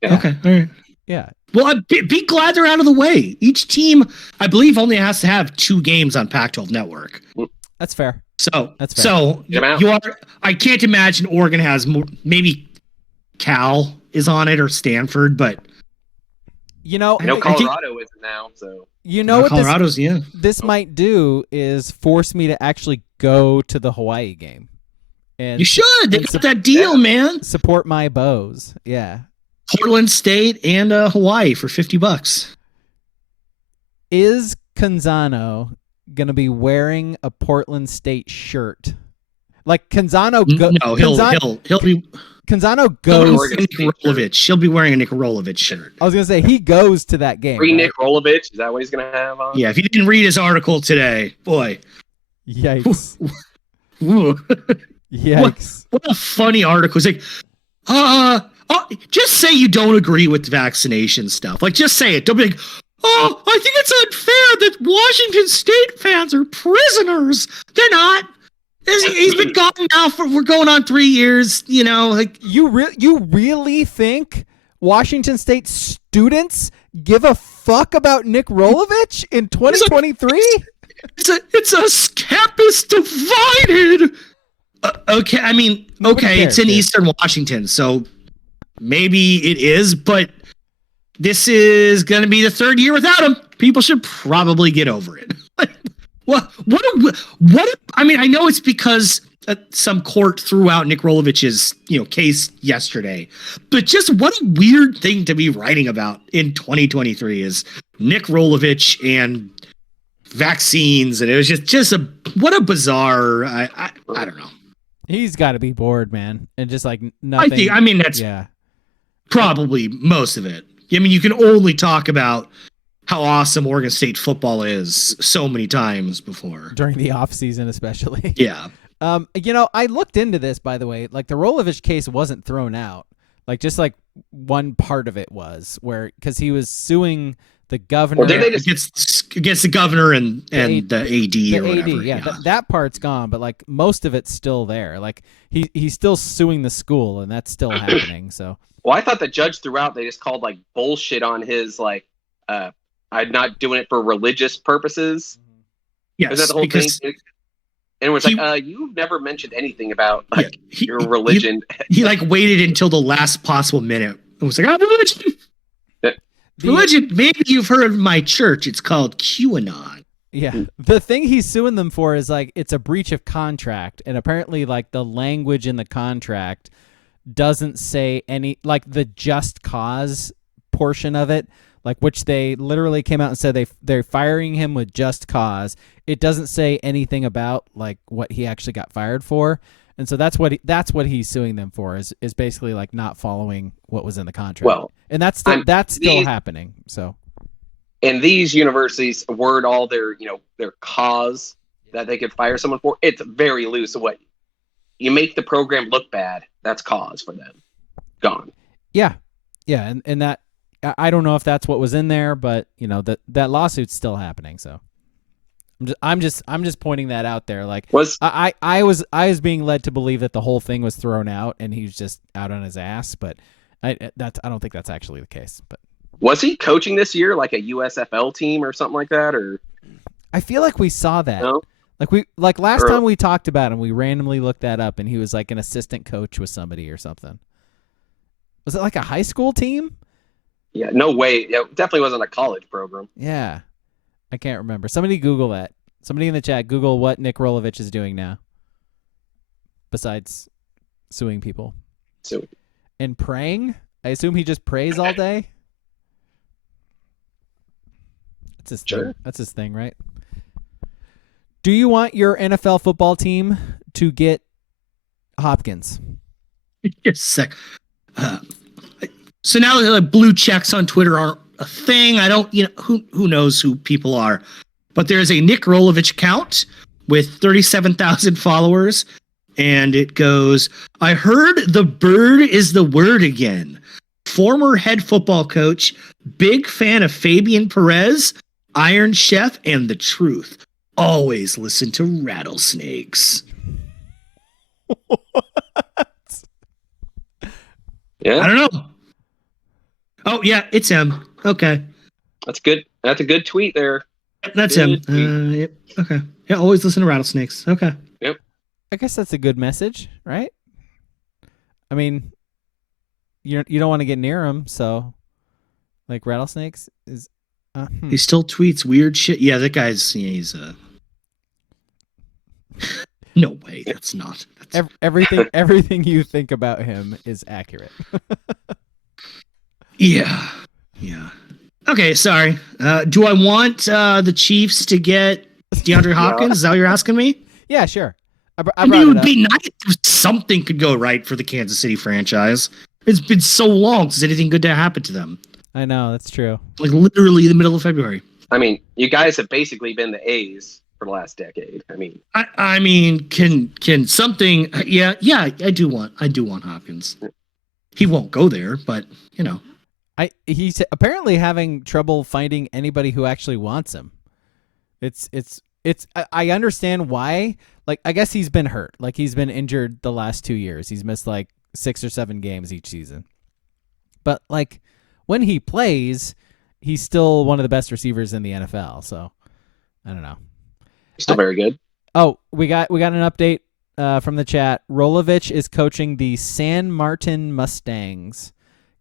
Yeah. Okay, all right. Yeah. Well, be glad they're out of the way. Each team, I believe, only has to have 2 games on Pac-12 network. That's fair. So That's fair. So you are. I can't imagine Oregon has more. Maybe Cal is on it or Stanford, but you know, I know Colorado isn't now. So you know what Colorado's this might do is force me to actually go to the Hawaii game. And you should. They got that deal, man. Support my bows. Yeah. Portland State and Hawaii for $50. Is Canzano gonna be wearing a Portland State shirt? Like Canzano? No, he'll be. Canzano goes. Nick Rolovich. He'll be wearing a Nick Rolovich shirt. I was gonna say he goes to that game. Free Nick Rolovich. Is that what he's gonna have on? Yeah. If you didn't read his article today, boy. Yikes! Ooh. Yikes! What a funny article. It's like, just say you don't agree with the vaccination stuff. Like, just say it. Don't be like, oh, I think it's unfair that Washington State fans are prisoners. They're not. He's been gone now we're going on 3 years. You know, like you really think Washington State students give a fuck about Nick Rolovich in 2023? It's a campus divided. Okay, I mean, okay, it's in Eastern Washington, so maybe it is, but this is going to be the 3rd year without him. People should probably get over it. I mean, I know it's because some court threw out Nick Rolovich's, case yesterday, but just what a weird thing to be writing about in 2023 is Nick Rolovich and vaccines, and it was just what a bizarre. I don't know. He's got to be bored, man, and just like nothing. That's probably most of it. I mean, you can only talk about how awesome Oregon State football is so many times before. During the off season, especially. Yeah. I looked into this, by the way. Like, the Rolovich case wasn't thrown out. Like, just like one part of it was because he was suing the governor. Or did they just against the governor and the AD or whatever. AD, yeah. That part's gone, but like most of it's still there. Like he's still suing the school, and that's still happening. So. Well, I thought the judge threw out. They just called like bullshit on his I'm not doing it for religious purposes. Yes, is that the whole thing? And it was you've never mentioned anything about your religion. He waited until the last possible minute. It was like, religion. Religion. Maybe you've heard of my church. It's called QAnon. Yeah. The thing he's suing them for is it's a breach of contract, and apparently the language in the contract doesn't say any the just cause portion of it. Which they literally came out and said they're firing him with just cause. It doesn't say anything about what he actually got fired for, and so that's what he's suing them for is basically not following what was in the contract. Well, and that's still happening. So, and these universities word all their cause that they could fire someone for. It's very loose. Of what you make the program look bad, that's cause for them. Gone. Yeah, and that. I don't know if that's what was in there, but that lawsuit's still happening. So I'm just pointing that out there. I was being led to believe that the whole thing was thrown out and he was just out on his ass, but I don't think that's actually the case. But was he coaching this year, like a USFL team or something like that? Or I feel like we saw that. No? Last time we talked about him, we randomly looked that up, and he was an assistant coach with somebody or something. Was it a high school team? Yeah, no way. It definitely wasn't a college program. Yeah. I can't remember. Somebody Google that. Somebody in the chat, Google what Nick Rolovich is doing now. Besides suing people. And praying? I assume he just prays all day? That's his thing. That's his thing, right? Do you want your NFL football team to get Hopkins? Just a sec. So now the blue checks on Twitter a thing. I don't, who knows who people are, but there's a Nick Rolovich account with 37,000 followers, and it goes, I heard the bird is the word again. Former head football coach, big fan of Fabian Perez, Iron Chef, and the truth. Always listen to rattlesnakes. Yeah, I don't know. Oh yeah, it's him. Okay, that's good. That's a good tweet there. that's Good him. Yep. Okay. Yeah, always listen to rattlesnakes. Okay. Yep. I guess that's a good message, right? I mean, you don't want to get near them, so like rattlesnakes is. He still tweets weird shit. Yeah, that guy's. Yeah, he's no way. That's not. That's... Everything you think about him is accurate. Yeah. Okay, sorry. Do I want the Chiefs to get DeAndre Hopkins? Is that what you're asking me? Yeah, sure. I mean, it would it be nice if something could go right for the Kansas City franchise. It's been so long since anything good to happen to them. I know, that's true. Like literally the middle of February. I mean, you guys have basically been the A's for the last decade. I mean, can something? Yeah. I do want Hopkins. He won't go there, but He's apparently having trouble finding anybody who actually wants him. I understand why. Like, I guess he's been hurt. Like, he's been injured the last 2 years. He's missed like 6 or 7 games each season. But like, when he plays, he's still one of the best receivers in the NFL. So I don't know. Still very good. Oh, we got an update from the chat. Rolovich is coaching the San Martin Mustangs,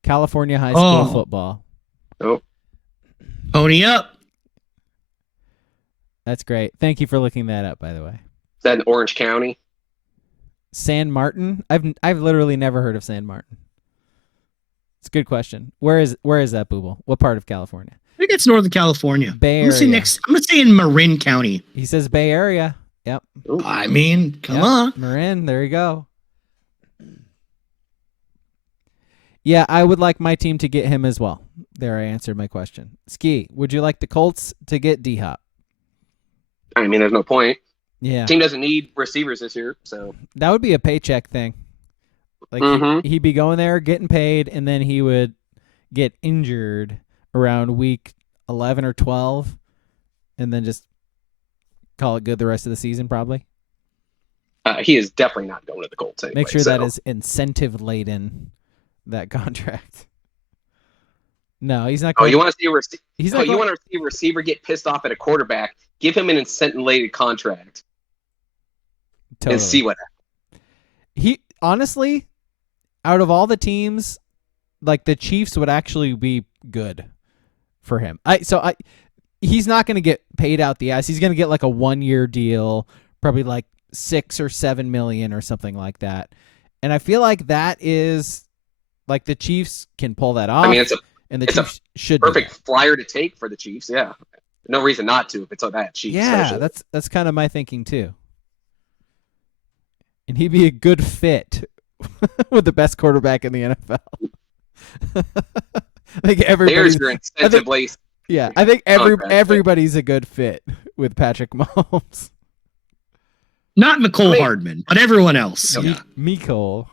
California high school football. Oh, pony up. That's great. Thank you for looking that up, by the way. Is that in Orange County? San Martin? I've literally never heard of San Martin. It's a good question. Where is that, Booble? What part of California? I think it's Northern California. Bay Area. I'm gonna say in Marin County. He says Bay Area. Yep. Ooh. I mean, come on. Marin, there you go. Yeah, I would like my team to get him as well. There, I answered my question. Ski, would you like the Colts to get D-Hop? I mean, there's no point. Yeah. Team doesn't need receivers this year, so that would be a paycheck thing. Like he'd be going there, getting paid, and then he would get injured around week 11 or 12, and then just call it good the rest of the season, probably. He is definitely not going to the Colts anyway. Make sure that is incentive laden, that contract. No, he's not going. You want to see you want to see a receiver get pissed off at a quarterback? Give him an incentive-laden contract. Totally. And see what happens. He honestly, out of all the teams, like the Chiefs would actually be good for him. He's not going to get paid out the ass. He's going to get like a 1-year deal, probably like 6 or 7 million or something like that. And I feel like that is like the Chiefs can pull that off. I mean, it's a should perfect flyer to take for the Chiefs. Yeah, no reason not to if it's on that cheap. Yeah, especially. that's kind of my thinking too. And he'd be a good fit with the best quarterback in the NFL. Like there's your incentive lace. Yeah, I think everybody's a good fit with Patrick Mahomes. Not Mecole Hardman, but everyone else. Yeah. Mecole.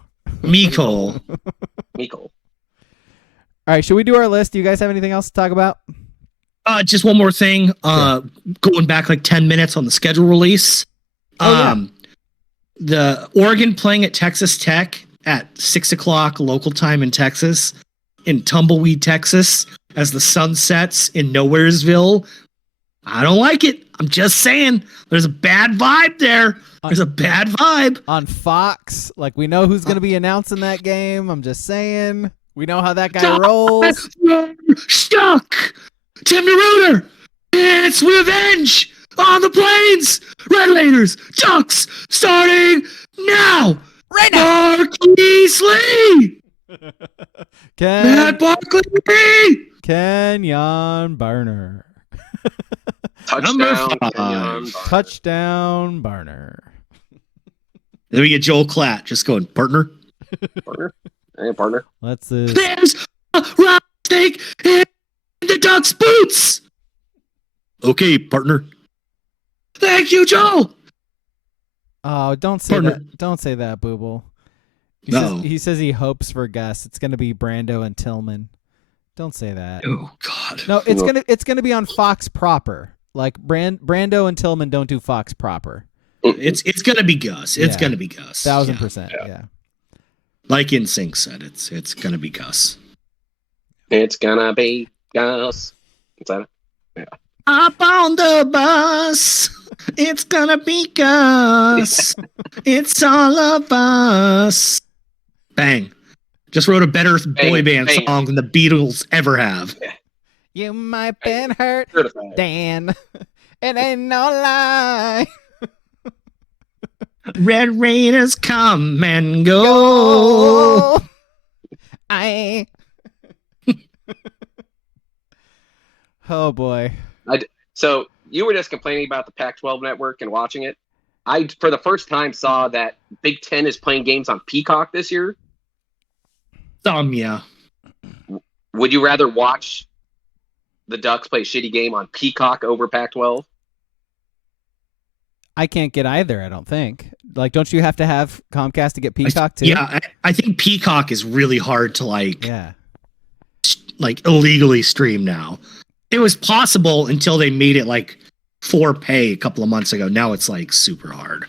All right, should we do our list? Do you guys have anything else to talk about? Just one more thing. Going back like 10 minutes on the schedule release. The Oregon playing at Texas Tech at 6:00 local time in Texas, in Tumbleweed, Texas, as the sun sets in Nowheresville. I don't like it. I'm just saying. There's a bad vibe there. There's a bad vibe. On Fox, like we know who's going to be announcing that game. I'm just saying. We know how that guy rolls. Stuck. Tim DeRuiter. It's revenge on the plains. Red Raiders. Ducks. Starting now. Right now. Marquise Lee. Matt Barkley. Kenyon Barner. Touchdown Barner. Then we get Joel Klatt just going, partner. Partner. Hey, partner. Let's There's a rock steak in the the Ducks boots. Okay, partner. Thank you, Joe. Oh, don't say Partner. that. Don't say that, Booble. No. He says he hopes for Gus. It's gonna be Brando and Tillman. Don't say that. Oh God. No, it's gonna be on Fox proper. Like Brando and Tillman don't do Fox proper. It's gonna be Gus. It's Yeah. gonna be Gus. 1000%. Yeah. Like NSYNC said, it's gonna be Gus. It's gonna be Gus. Is that it? Yeah. Up on the bus. It's gonna be Gus. It's all of us. Bang. Just wrote a better boy band song than the Beatles ever have. You might been hurt, Certified. Dan. It ain't no lie. Red Raiders come and go. I. Oh boy. So you were just complaining about the Pac-12 network and watching it. I, for the first time, saw that Big Ten is playing games on Peacock this year. Yeah. Would you rather watch the Ducks play a shitty game on Peacock over Pac-12? I can't get either, I don't think. Like, don't you have to have Comcast to get Peacock too? Yeah, I think Peacock is really hard to like illegally stream now. It was possible until they made it like for pay a couple of months ago. Now it's like super hard.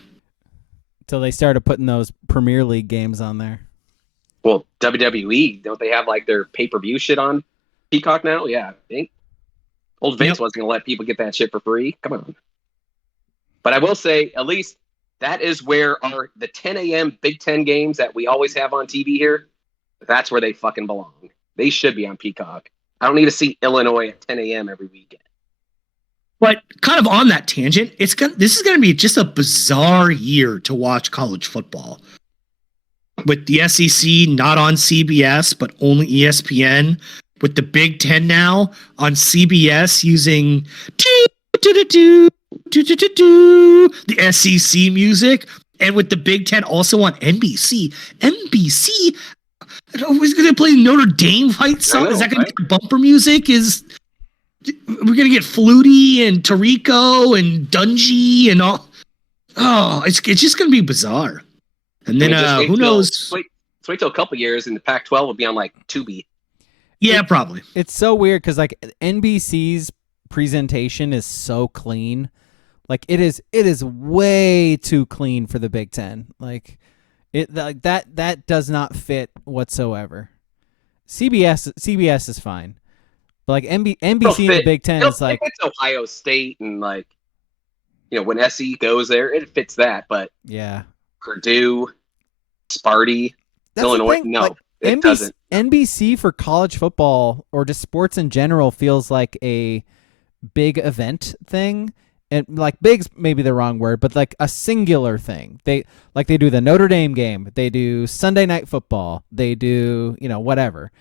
Until they started putting those Premier League games on there. Well, WWE, don't they have like their pay-per-view shit on Peacock now? Yeah, I think. Old Vince wasn't going to let people get that shit for free. Come on. But I will say, at least that is where the 10 a.m. Big Ten games that we always have on TV here, that's where they fucking belong. They should be on Peacock. I don't need to see Illinois at 10 a.m. every weekend. But kind of on that tangent, this is going to be just a bizarre year to watch college football. With the SEC not on CBS, but only ESPN. With the Big Ten now on CBS using the SEC music. And with the Big Ten also on NBC. NBC? Is going to play Notre Dame fight song? Is that going to be bumper music? We're going to get Flutie and Tarico and Dungy and all. Oh, it's just going to be bizarre. And then who knows? Wait till a couple years and the Pac-12 will be on like Tubi. Yeah, probably. It's so weird because like NBC's presentation is so clean. Like it is way too clean for the Big Ten. Like that does not fit whatsoever. CBS is fine. But like NBC and the Big Ten is like it's Ohio State and like when SE goes there, it fits that, but yeah. Purdue, Sparty, Illinois, no. Like, it doesn't. NBC for college football or just sports in general feels like a big event thing. And like big's maybe the wrong word, but like a singular thing. They do the Notre Dame game. They do Sunday Night Football. They do, whatever.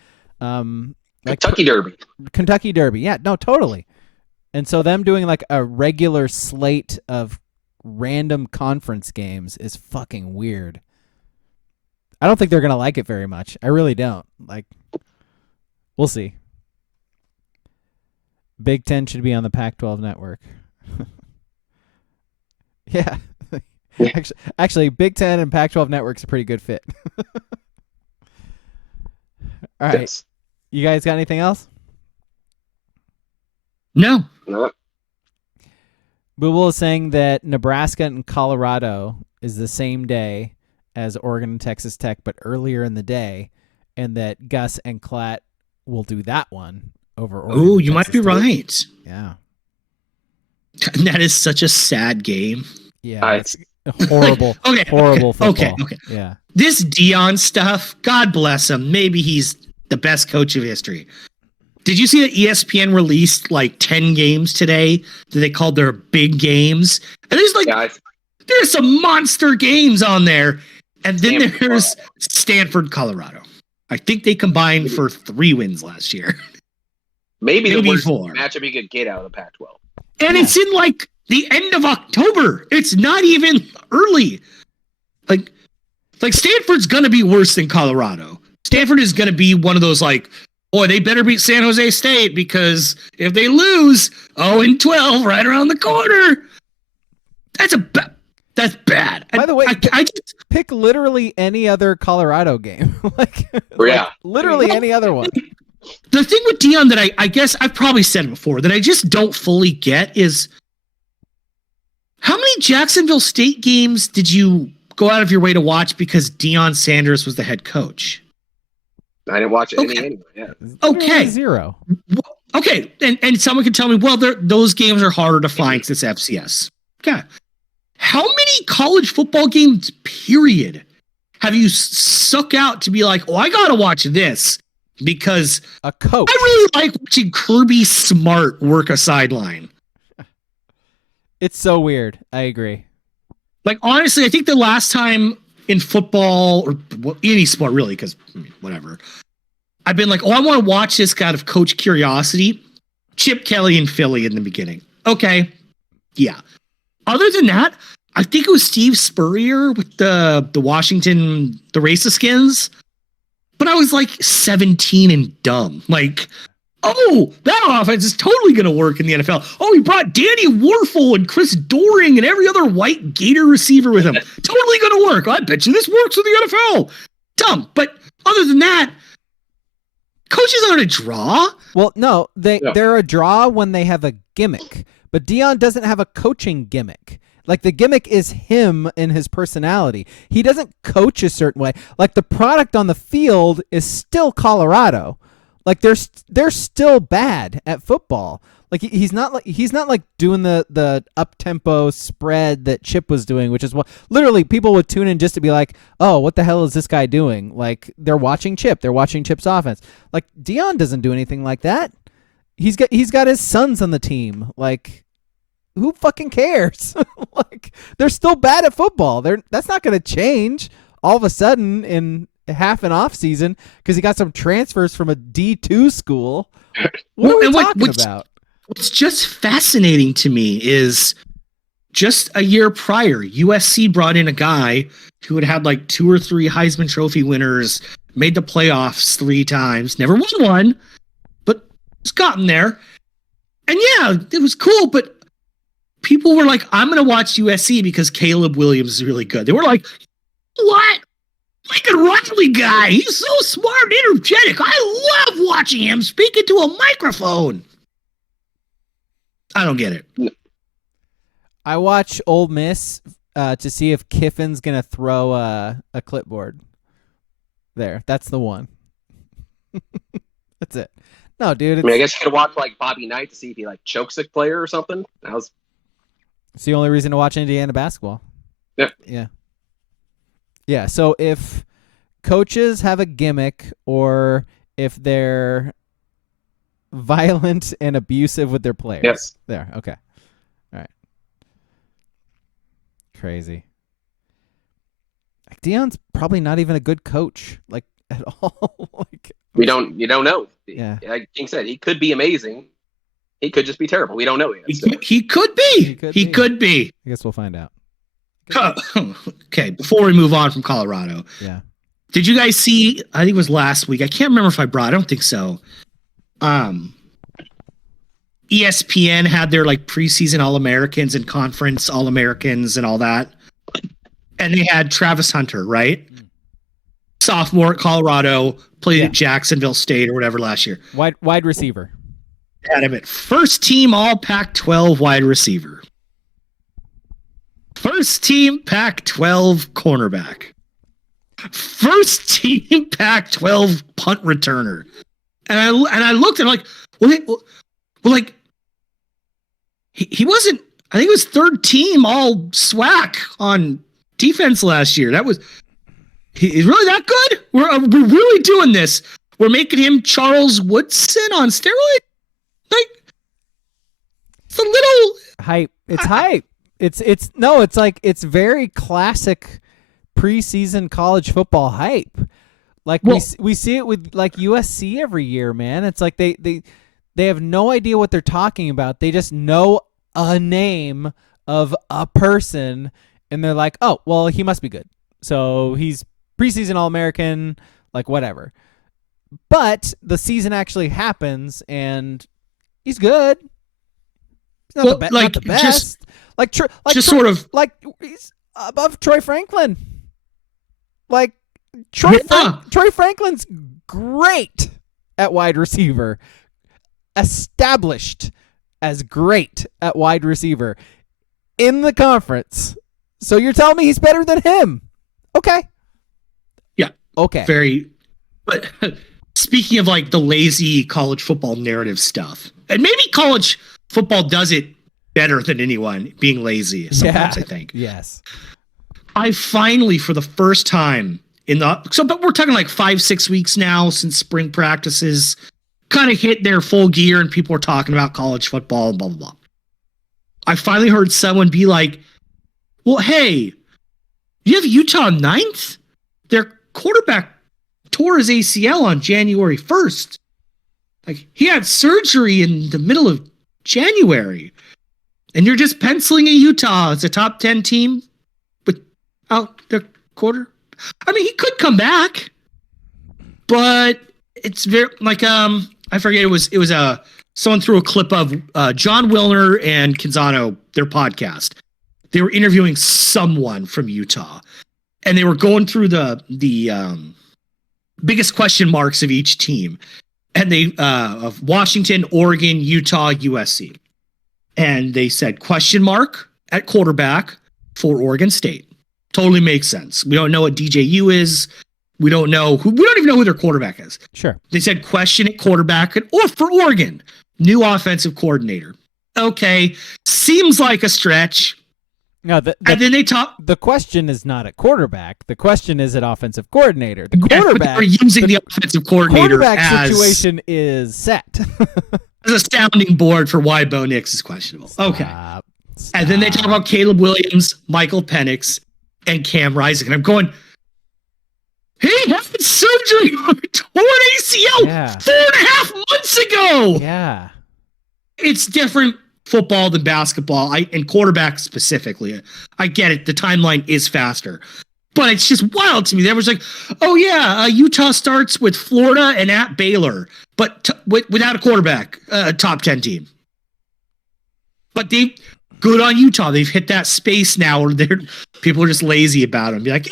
Like Kentucky Derby. Yeah, no, totally. And so them doing like a regular slate of random conference games is fucking weird. I don't think they're going to like it very much. I really don't. Like, we'll see. Big Ten should be on the Pac-12 network. Yeah. Actually, Big Ten and Pac-12 network's a pretty good fit. All right. Yes. You guys got anything else? No. Booble is saying that Nebraska and Colorado is the same day as Oregon and Texas Tech, but earlier in the day, and that Gus and Klatt will do that one over Oregon. Oh, you might be right. Yeah. That is such a sad game. Yeah. It's horrible. Horrible football. Okay. Yeah. This Dion stuff, God bless him. Maybe he's the best coach of history. Did you see that ESPN released like 10 games today that they called their big games? And there's some monster games on there. And then there's Stanford, Colorado. I think they combined for 3 wins last year. Maybe the worst 4 matchup you could get out of the Pac-12. And it's in like the end of October. It's not even early. Like Stanford's going to be worse than Colorado. Stanford is going to be one of those like boy, they better beat San Jose State because if they lose, 0-12 right around the corner. That's bad. By the way, I just pick literally any other Colorado game. Literally any other one. The thing with Dion that I guess I've probably said it before that I just don't fully get is how many Jacksonville State games did you go out of your way to watch because Deion Sanders was the head coach? I didn't watch any anyway. Yeah. Okay. 0. Okay. And someone can tell me, well, those games are harder to find because it's FCS. Okay. How many college football games, period, have you suck out to be like, oh, I got to watch this because a coach. I really like watching Kirby Smart work a sideline. It's so weird. I agree. Like, honestly, I think the last time in football or any sport, really, because whatever, I've been like, oh, I want to watch this out of coach curiosity. Chip Kelly in Philly in the beginning. Okay. Yeah. Other than that, I think it was Steve Spurrier with the Washington, the racist skins. But I was like 17 and dumb. Like, oh, that offense is totally going to work in the NFL. Oh, he brought Danny Warfel and Chris Doring and every other white Gator receiver with him. Totally going to work. I bet you this works with the NFL. Dumb. But other than that, coaches aren't a draw. Well, no, they're a draw when they have a gimmick. But Deion doesn't have a coaching gimmick. Like, the gimmick is him and his personality. He doesn't coach a certain way. Like, the product on the field is still Colorado. Like, they're still bad at football. Like, he's not like doing the up-tempo spread that Chip was doing, which is what literally people would tune in just to be like, oh, what the hell is this guy doing? Like, they're watching Chip. They're watching Chip's offense. Like, Deion doesn't do anything like that. He's got his sons on the team. Like, who fucking cares? Like, they're still bad at football. That's not going to change all of a sudden in half an off season because he got some transfers from a D2 school. What are we talking about? What's just fascinating to me is just a year prior, USC brought in a guy who had had like 2 or 3 Heisman Trophy winners, made the playoffs 3 times, never won one, but has gotten there. And yeah, it was cool, but people were like, I'm going to watch USC because Caleb Williams is really good. They were like, what? Lincoln Riley guy. He's so smart and energetic. I love watching him speak into a microphone. I don't get it. I watch Ole Miss to see if Kiffin's going to throw a clipboard. There. That's the one. That's it. No, dude. I guess you could watch like Bobby Knight to see if he like chokes a player or something. It's the only reason to watch Indiana basketball. Yeah. Yeah. Yeah. So if coaches have a gimmick or if they're violent and abusive with their players. Yes. There. Okay. All right. Crazy. Like, Deion's probably not even a good coach, like, at all. Like, you don't know. Yeah. Like King said, he could be amazing. He could just be terrible. We don't know yet. So. He could be. He could be. I guess we'll find out. Okay, before we move on from Colorado. Yeah. Did you guys see, I think it was last week, I can't remember if I don't think so. ESPN had their like preseason All-Americans and conference All-Americans and all that. And they had Travis Hunter, right? Sophomore at Colorado, played at Jacksonville State or whatever last year. Wide receiver. Had him at first team All Pac-12 wide receiver. First team Pac-12 cornerback. First team Pac-12 punt returner. And I looked and I'm like, well, like he wasn't. I think it was third team all SWAC on defense last year. He's really that good. We're really doing this. We're making him Charles Woodson on steroid. Like, it's a little hype. It's hype. It's very classic preseason college football hype. Like, we see it with like USC every year, man. It's like they have no idea what they're talking about. They just know a name of a person and they're like, "Oh, well, he must be good." So, he's preseason All-American, like whatever. But the season actually happens, and he's good. He's not, not the best. Like he's above Troy Franklin. Like Troy Franklin's great at wide receiver. Established as great at wide receiver in the conference. So you're telling me he's better than him? Okay. Yeah. Okay. But speaking of like the lazy college football narrative stuff, and maybe college football does it better than anyone, being lazy sometimes, I think. Yes. I finally, for the first time but we're talking like 5-6 weeks now since spring practices kind of hit their full gear and people were talking about college football and blah, blah, blah. I finally heard someone be like, well, hey, you have Utah 9th? Their quarterback tore his ACL on January 1st. Like, he had surgery in the middle of January. And you're just penciling in Utah as a top 10 team without their quarter. I mean, he could come back, but it's very like I forget it was someone threw a clip of John Wilner and Canzano, their podcast. They were interviewing someone from Utah, and they were going through the biggest question marks of each team, and they of Washington, Oregon, Utah, USC, and they said question mark at quarterback for Oregon State. Totally makes sense. We don't know what DJU is. We don't even know who their quarterback is. Sure. They said question at quarterback or for Oregon, new offensive coordinator. Okay. Seems like a stretch. No, and then they talk. The question is not at quarterback. The question is at offensive coordinator. The quarterback. We're using the offensive coordinator quarterback situation is set. as a sounding board for why Bo Nix is questionable. Okay. Stop. And then they talk about Caleb Williams, Michael Penix, and Cam Rising. And I'm going, he had surgery on a torn ACL 4.5 months ago. Yeah. It's different football than basketball, and quarterback specifically. I get it. The timeline is faster. But it's just wild to me. They was like, oh, yeah, Utah starts with Florida and at Baylor, but without a quarterback, top 10 team. But good on Utah. They've hit that space now where people are just lazy about them. Be like,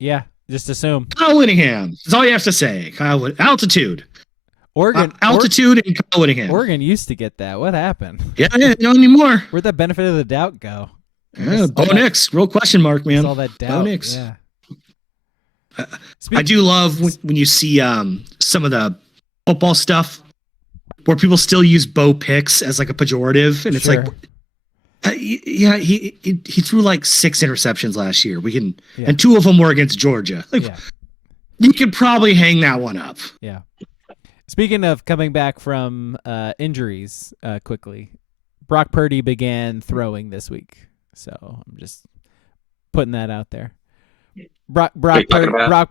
yeah, just assume. Kyle Whittingham. That's all you have to say. Altitude. Altitude and Kyle Whittingham. Oregon used to get that. What happened? Yeah, not anymore. Where'd the benefit of the doubt go? Yeah, Bo Nix. Real question mark, man. All that doubt. Bo Nix. Yeah. I do love when you see some of the football stuff where people still use Bo Picks as like a pejorative, and it's like, he threw like 6 interceptions last year. And 2 of them were against Georgia. Like, you could probably hang that one up. Yeah. Speaking of coming back from injuries quickly, Brock Purdy began throwing this week. So I'm just putting that out there. Brock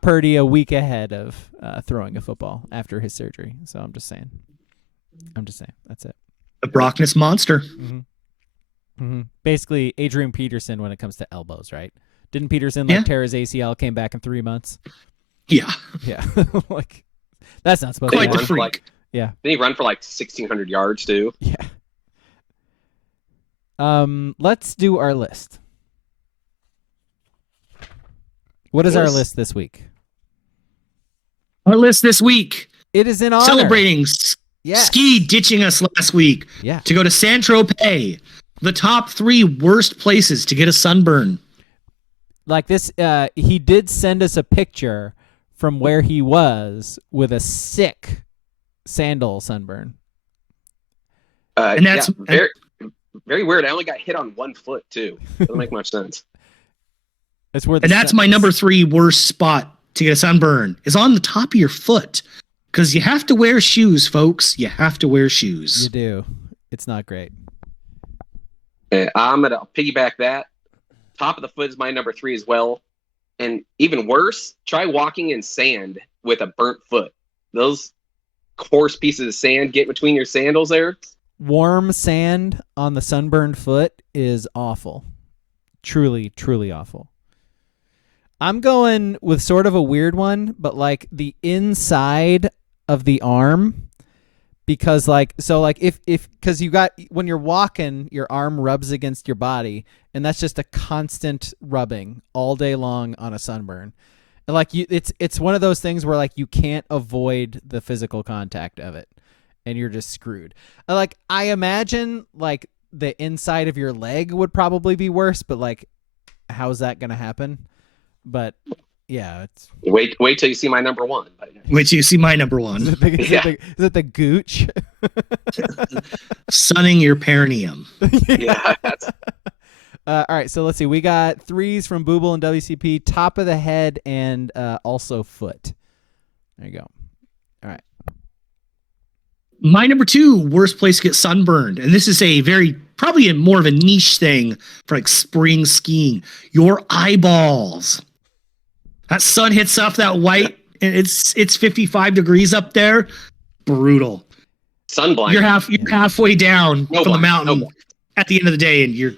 Purdy a week ahead of throwing a football after his surgery. So I'm just saying. That's it. The Brockness monster. Mm-hmm. Mm-hmm. Basically, Adrian Peterson when it comes to elbows, right? Didn't Peterson tear his ACL, came back in 3 months? Yeah. Yeah. Like, that's not supposed Quite to the freak. Didn't he run for like 1,600 yards too? Yeah. Let's do our list. What is our list this week? Our list this week. It is in honor. Celebrating Ski ditching us last week to go to Saint-Tropez, the top 3 worst places to get a sunburn. Like this, he did send us a picture from where he was with a sick sandal sunburn. And that's very, very weird. I only got hit on 1 foot too. Doesn't make much sense. That's my number 3 worst spot to get a sunburn is on the top of your foot. Because you have to wear shoes, folks. You have to wear shoes. You do. It's not great. I'm going to piggyback that. Top of the foot is my number 3 as well. And even worse, try walking in sand with a burnt foot. Those coarse pieces of sand get between your sandals there. Warm sand on the sunburned foot is awful. Truly, truly awful. I'm going with sort of a weird one, but like the inside of the arm, because because you got, when you're walking, your arm rubs against your body, and that's just a constant rubbing all day long on a sunburn. And like it's one of those things where like you can't avoid the physical contact of it, and you're just screwed. Like I imagine like the inside of your leg would probably be worse, but like how's that gonna happen? But yeah, it's wait till you see my number one. Wait till you see my number one. is it the gooch? Sunning your perineum. Yeah. All right, so let's see. We got 3s from Booble and WCP, top of the head, and also foot. There you go. All right. My number 2 worst place to get sunburned, and this is probably more of a niche thing for like spring skiing. Your eyeballs. That sun hits off that white, and it's 55 degrees up there. Brutal. Sunblind. You're halfway down from the mountain No at the end of the day, and you're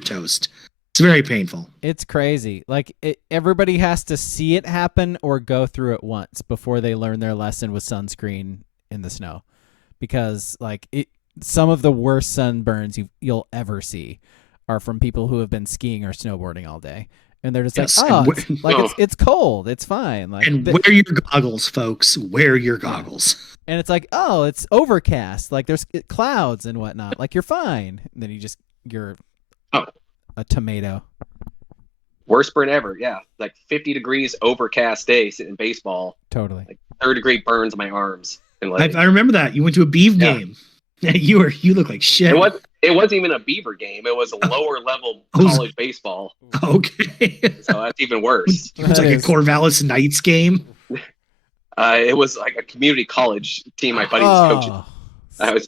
toast. It's very painful. It's crazy. Like everybody has to see it happen or go through it once before they learn their lesson with sunscreen in the snow, because like some of the worst sunburns you'll ever see are from people who have been skiing or snowboarding all day, and they're just it's cold, it's fine. Like, and wear your goggles, folks. Wear your goggles. And it's like, oh, it's overcast. Like there's clouds and whatnot. Like you're fine. And then you're a tomato. Worst burn ever. Yeah, like 50 degrees, overcast day, sitting in baseball. Totally. Like 3rd-degree burns on my arms. And like, I remember that you went to a Beav game. You look like shit. It wasn't even a Beaver game. It was a lower level college baseball. Okay. So that's even worse. It was like a Corvallis Knights game. It was like a community college team my buddy was coaching. I was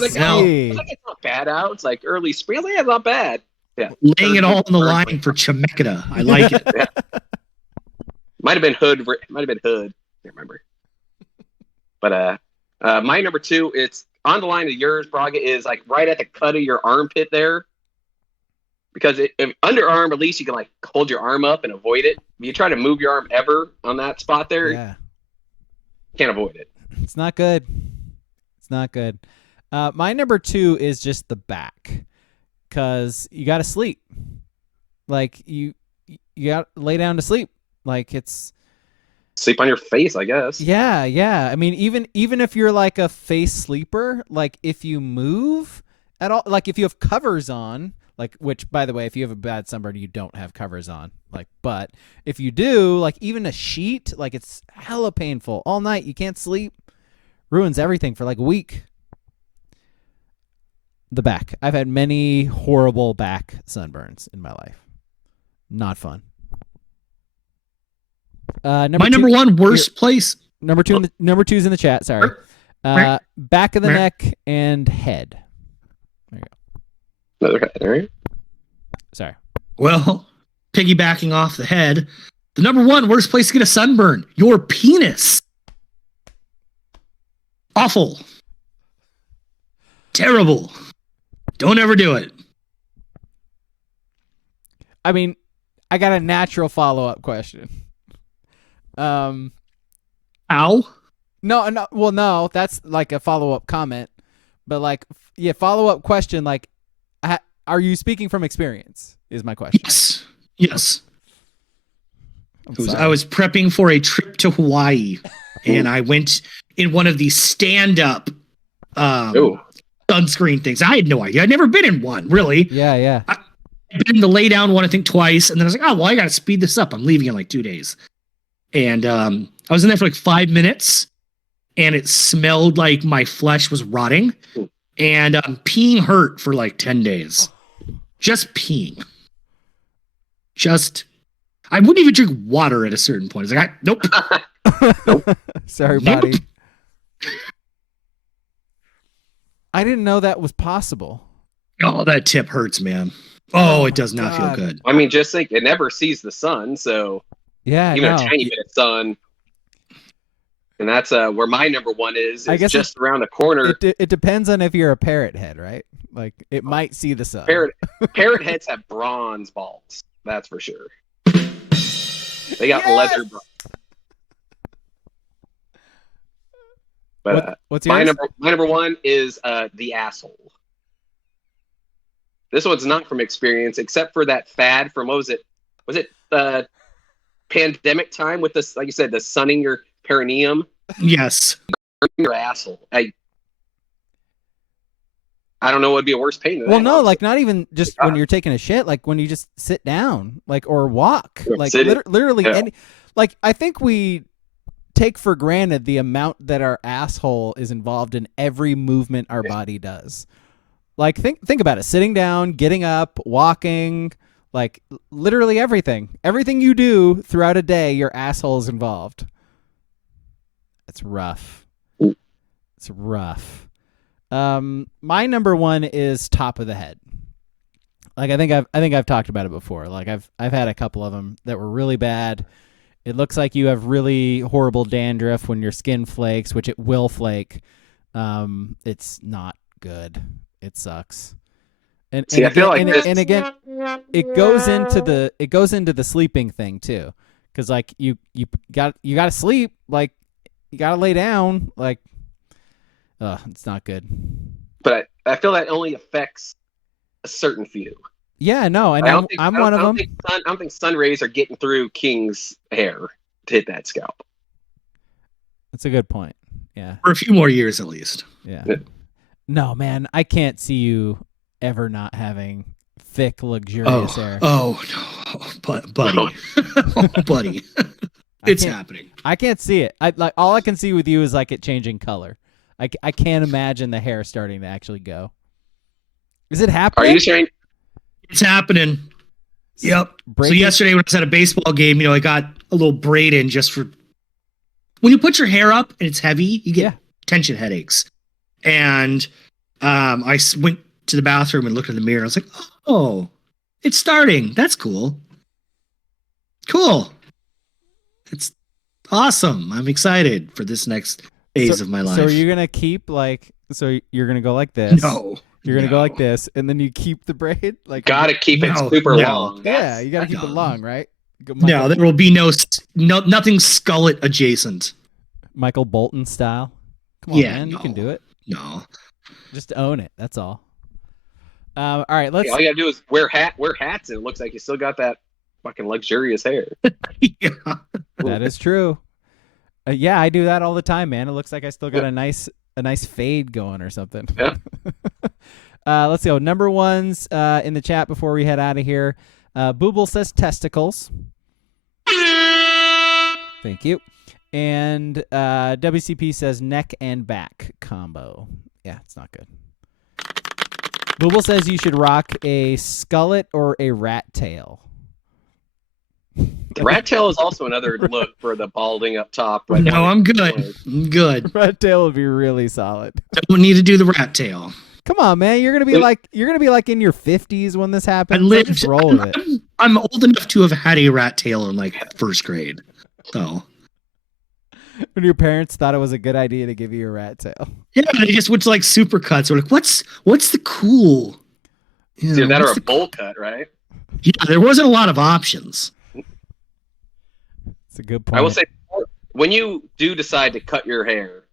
like, it's not bad out. It's like early spring. I was like, yeah, it's not bad. Yeah. Laying it all on the line for Chemeketa. I like it. Yeah. Might have been Hood. Can't remember. But my number 2, it's on the line of yours, Braga, is like right at the cut of your armpit there. Because if underarm, at least you can like hold your arm up and avoid it. If you try to move your arm ever on that spot there, can't avoid it. It's not good. It's not good. My number 2 is just the back, because you got to sleep. Like you got to lay down to sleep. Like it's sleep on your face, I guess. Yeah. I mean, even if you're like a face sleeper, like if you move at all, like if you have covers on, like, which by the way, if you have a bad sunburn, you don't have covers on. Like, but if you do, like even a sheet, like it's hella painful all night. You can't sleep. Ruins everything for like a week. The back. I've had many horrible back sunburns in my life. Not fun. Number 1 worst place. Number 2's in the chat. Sorry. Back of the neck and head. There you go. Another head. All right. Sorry. Well, piggybacking off the head, the number 1 worst place to get a sunburn: your penis. Awful. Terrible. Don't ever do it. I mean, I got a natural follow-up question. Ow? No. Well, no, that's like a follow-up comment. But like, yeah, follow-up question. Like, are you speaking from experience? Is my question. Yes. I was prepping for a trip to Hawaii, and I went in one of these stand-up sunscreen things. I had no idea. I'd never been in one, really. Yeah. I've been in the lay down one, I think, twice, and then I was like, oh, well, I got to speed this up. I'm leaving in like 2 days. And I was in there for like 5 minutes, and it smelled like my flesh was rotting, and peeing hurt for like 10 days. Just peeing. I wouldn't even drink water at a certain point. It's like, nope. Nope. Sorry, buddy. I didn't know that was possible. Oh, that tip hurts, man. Oh, it does not feel good. I mean, just think, it never sees the sun, so yeah, even a tiny bit of sun. And that's where my number 1 is. I guess just around the corner. It depends on if you're a parrot head, right? Like, it might see the sun. Parrot heads have bronze balls. That's for sure. They got leather. But what's yours? my number one is the asshole. This one's not from experience, except for that fad from what was it? Was it pandemic time with this? Like you said, the sunning your perineum. Yes. Your asshole. I don't know what would be a worse pain than that. Well, no, like not even just when you're taking a shit, like when you just sit down, like or walk, like literally. Yeah. Like I think we take for granted the amount that our asshole is involved in every movement our body does. Like think about it: sitting down, getting up, walking, like literally everything. Everything you do throughout a day, your asshole is involved. It's rough. It's rough. My number one is top of the head. Like I think I've talked about it before. Like I've had a couple of them that were really bad. It looks like you have really horrible dandruff when your skin flakes, which it will flake. It's not good. It sucks. And I feel like again, it goes into the sleeping thing too, because like you got to sleep, like you got to lay down, like it's not good. But I feel that only affects a certain few. Yeah, no, and I'm one of them. I don't think sun rays are getting through King's hair to hit that scalp. That's a good point. Yeah, for a few more years at least. Yeah. No, man, I can't see you ever not having thick, luxurious hair. Oh no, buddy, buddy, it's happening. I can't see it. All I can see with you is like it changing color. I can't imagine the hair starting to actually go. Is it happening? Are you saying? It's happening. Yep. So yesterday when I was at a baseball game, I got a little braid in just for when you put your hair up and it's heavy, you get tension headaches. And I went to the bathroom and looked in the mirror. I was like, oh, it's starting. That's cool. Cool. It's awesome. I'm excited for this next phase of my life. So are you going to keep you're going to go like this? No. You're going to go like this, and then you keep the braid? Like gotta keep it super long. Yeah, you got to keep it long, right? No, there will be nothing skullet adjacent. Michael Bolton style? Come on, man. You can do it. No. Just own it. That's all. All right, let's... all you gotta do is wear hats, and it looks like you still got that fucking luxurious hair. Yeah. That is true. Yeah, I do that all the time, man. It looks like I still got a nice fade going or something. Yeah. Let's go. Number ones in the chat before we head out of here. Booble says testicles. Thank you. And WCP says neck and back combo. Yeah, it's not good. Booble says you should rock a skullet or a rat tail. The rat tail is also another look for the balding up top. Right no, I'm good. I'm good. Rat tail would be really solid. Don't need to do the rat tail. Come on, man. You're gonna be like in your 50s when this happens. Just roll with it. I'm old enough to have had a rat tail in like first grade. So when your parents thought it was a good idea to give you a rat tail. Yeah, they just went to like supercuts. We're like, what's the cool? Dude, that or a bowl cut, right? Yeah, there wasn't a lot of options. It's a good point. I will say, when you do decide to cut your hair,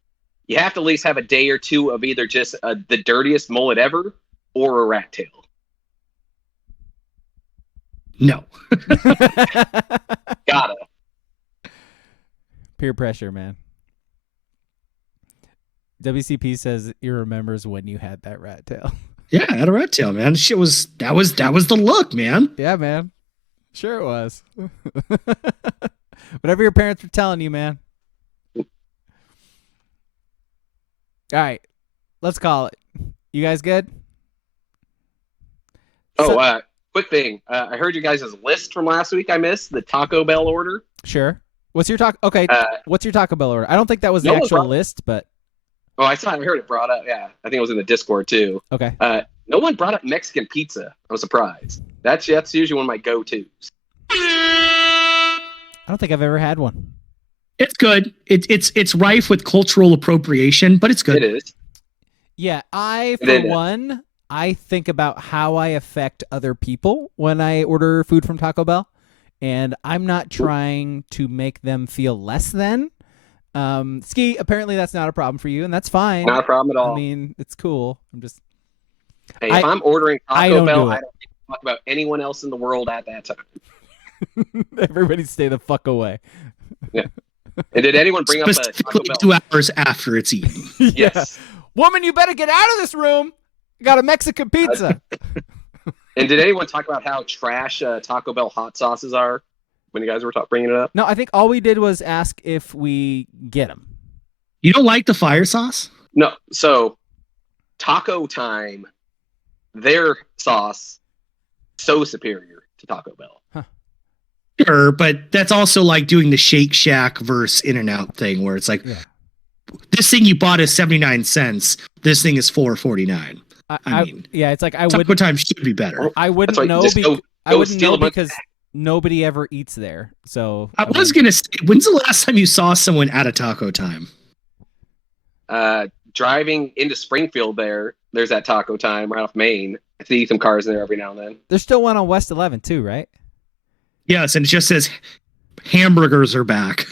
you have to at least have a day or two of either just the dirtiest mullet ever or a rat tail. No. Gotta. Peer pressure, man. WCP says he remembers when you had that rat tail. Yeah, I had a rat tail, man. Shit was that was the look, man. Yeah, man. Sure it was. Whatever your parents were telling you, man. All right, let's call it. You guys good? Quick thing. I heard you guys' list from last week. I missed the Taco Bell order. Sure. What's your what's your Taco Bell order? I don't think that was the actual list, but oh, I heard it brought up. Yeah, I think it was in the Discord too. Okay. No one brought up Mexican pizza. I was surprised. That's usually one of my go-tos. I don't think I've ever had one. It's good. It's rife with cultural appropriation, but it's good. It is. Yeah, I think about how I affect other people when I order food from Taco Bell. and I'm not trying to make them feel less than. Ski, apparently that's not a problem for you, and that's fine. Not a problem at all. I mean, it's cool. I'm just. Hey, if I'm ordering I Taco don't Bell, do it. I don't talk about anyone else in the world at that time. Everybody stay the fuck away. Yeah. And did anyone bring up a Taco Specifically Bell? 2 hours after it's eaten. Yes. Woman, you better get out of this room. I got a Mexican pizza. And did anyone talk about how trash Taco Bell hot sauces are when you guys were bringing it up? No, I think all we did was ask if we get them. You don't like the fire sauce? No. So, Taco Time, their sauce, so superior to Taco Bell. Sure, but that's also like doing the Shake Shack versus In-N-Out thing where it's like, this thing you bought is 79 cents. This thing is $4.49. I mean, yeah, it's like I Taco wouldn't. Time should be better. I wouldn't know. I wouldn't know because nobody ever eats there. So I was gonna say, when's the last time you saw someone at a Taco Time? Driving into Springfield, there's that Taco Time right off Main. I see some cars in there every now and then. There's still one on West 11 too, right? Yes, and it just says hamburgers are back.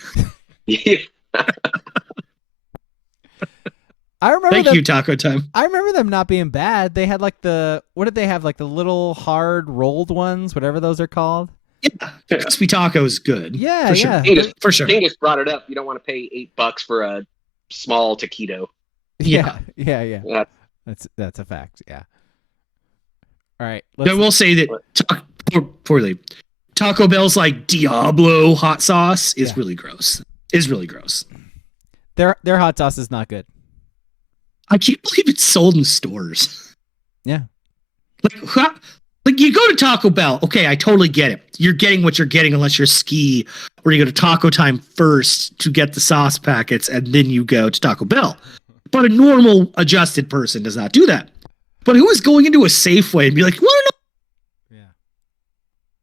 Yeah. I remember. Thank you, Taco Time. I remember them not being bad. They had like what did they have? Like the little hard rolled ones, whatever those are called. Yeah, crispy taco is good. Yeah, for yeah, sure. For sure. Dingus brought it up. You don't want to pay $8 for a small taquito. Yeah. Yeah. That's a fact. Yeah. All right. I will say that poorly. Taco Bell's like Diablo hot sauce is really gross. Their hot sauce is not good. I can't believe it's sold in stores. Yeah. Like you go to Taco Bell. Okay, I totally get it. You're getting what you're getting unless you're Ski, or you go to Taco Time first to get the sauce packets, and then you go to Taco Bell. But a normal adjusted person does not do that. But who is going into a Safeway and be like, what?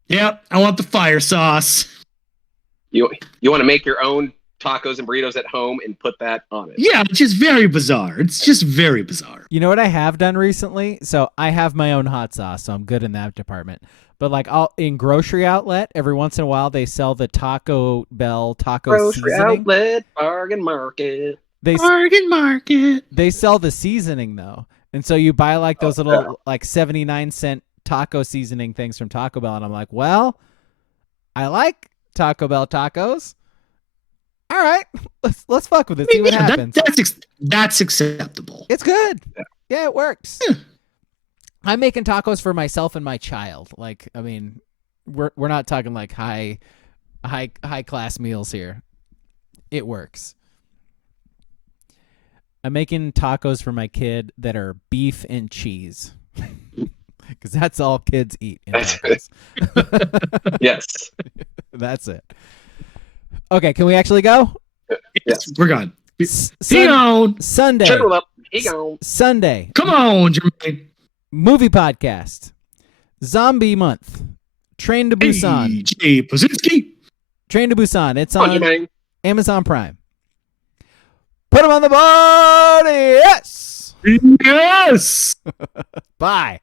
Yeah, I want the fire sauce. You want to make your own tacos and burritos at home and put that on it. Yeah, it's just very bizarre. It's just very bizarre. You know what I have done recently? So I have my own hot sauce, so I'm good in that department. But like in grocery outlet, every once in a while they sell the Taco Bell taco Grocery seasoning. outlet, bargain market. Bargain market. They sell the seasoning though. And so you buy like those little like 79-cent taco seasoning things from Taco Bell, and I'm like, well, I like Taco Bell tacos. All right, let's fuck with it. See what happens. That's acceptable. It's good. Yeah, it works. I'm making tacos for myself and my child. Like, I mean, we're not talking like high class meals here. It works. I'm making tacos for my kid that are beef and cheese. Because that's all kids eat in tacos. Yes. That's it. Okay, can we actually go? Yes. We're gone. Sunday. Triple up. He gone. Sunday. Come on, Jermaine. Movie podcast. Zombie month. Train to Busan. Hey, Jay Pazinski. Train to Busan. It's on Jermaine. Amazon Prime. Put them on the body. Yes. Yes. Bye.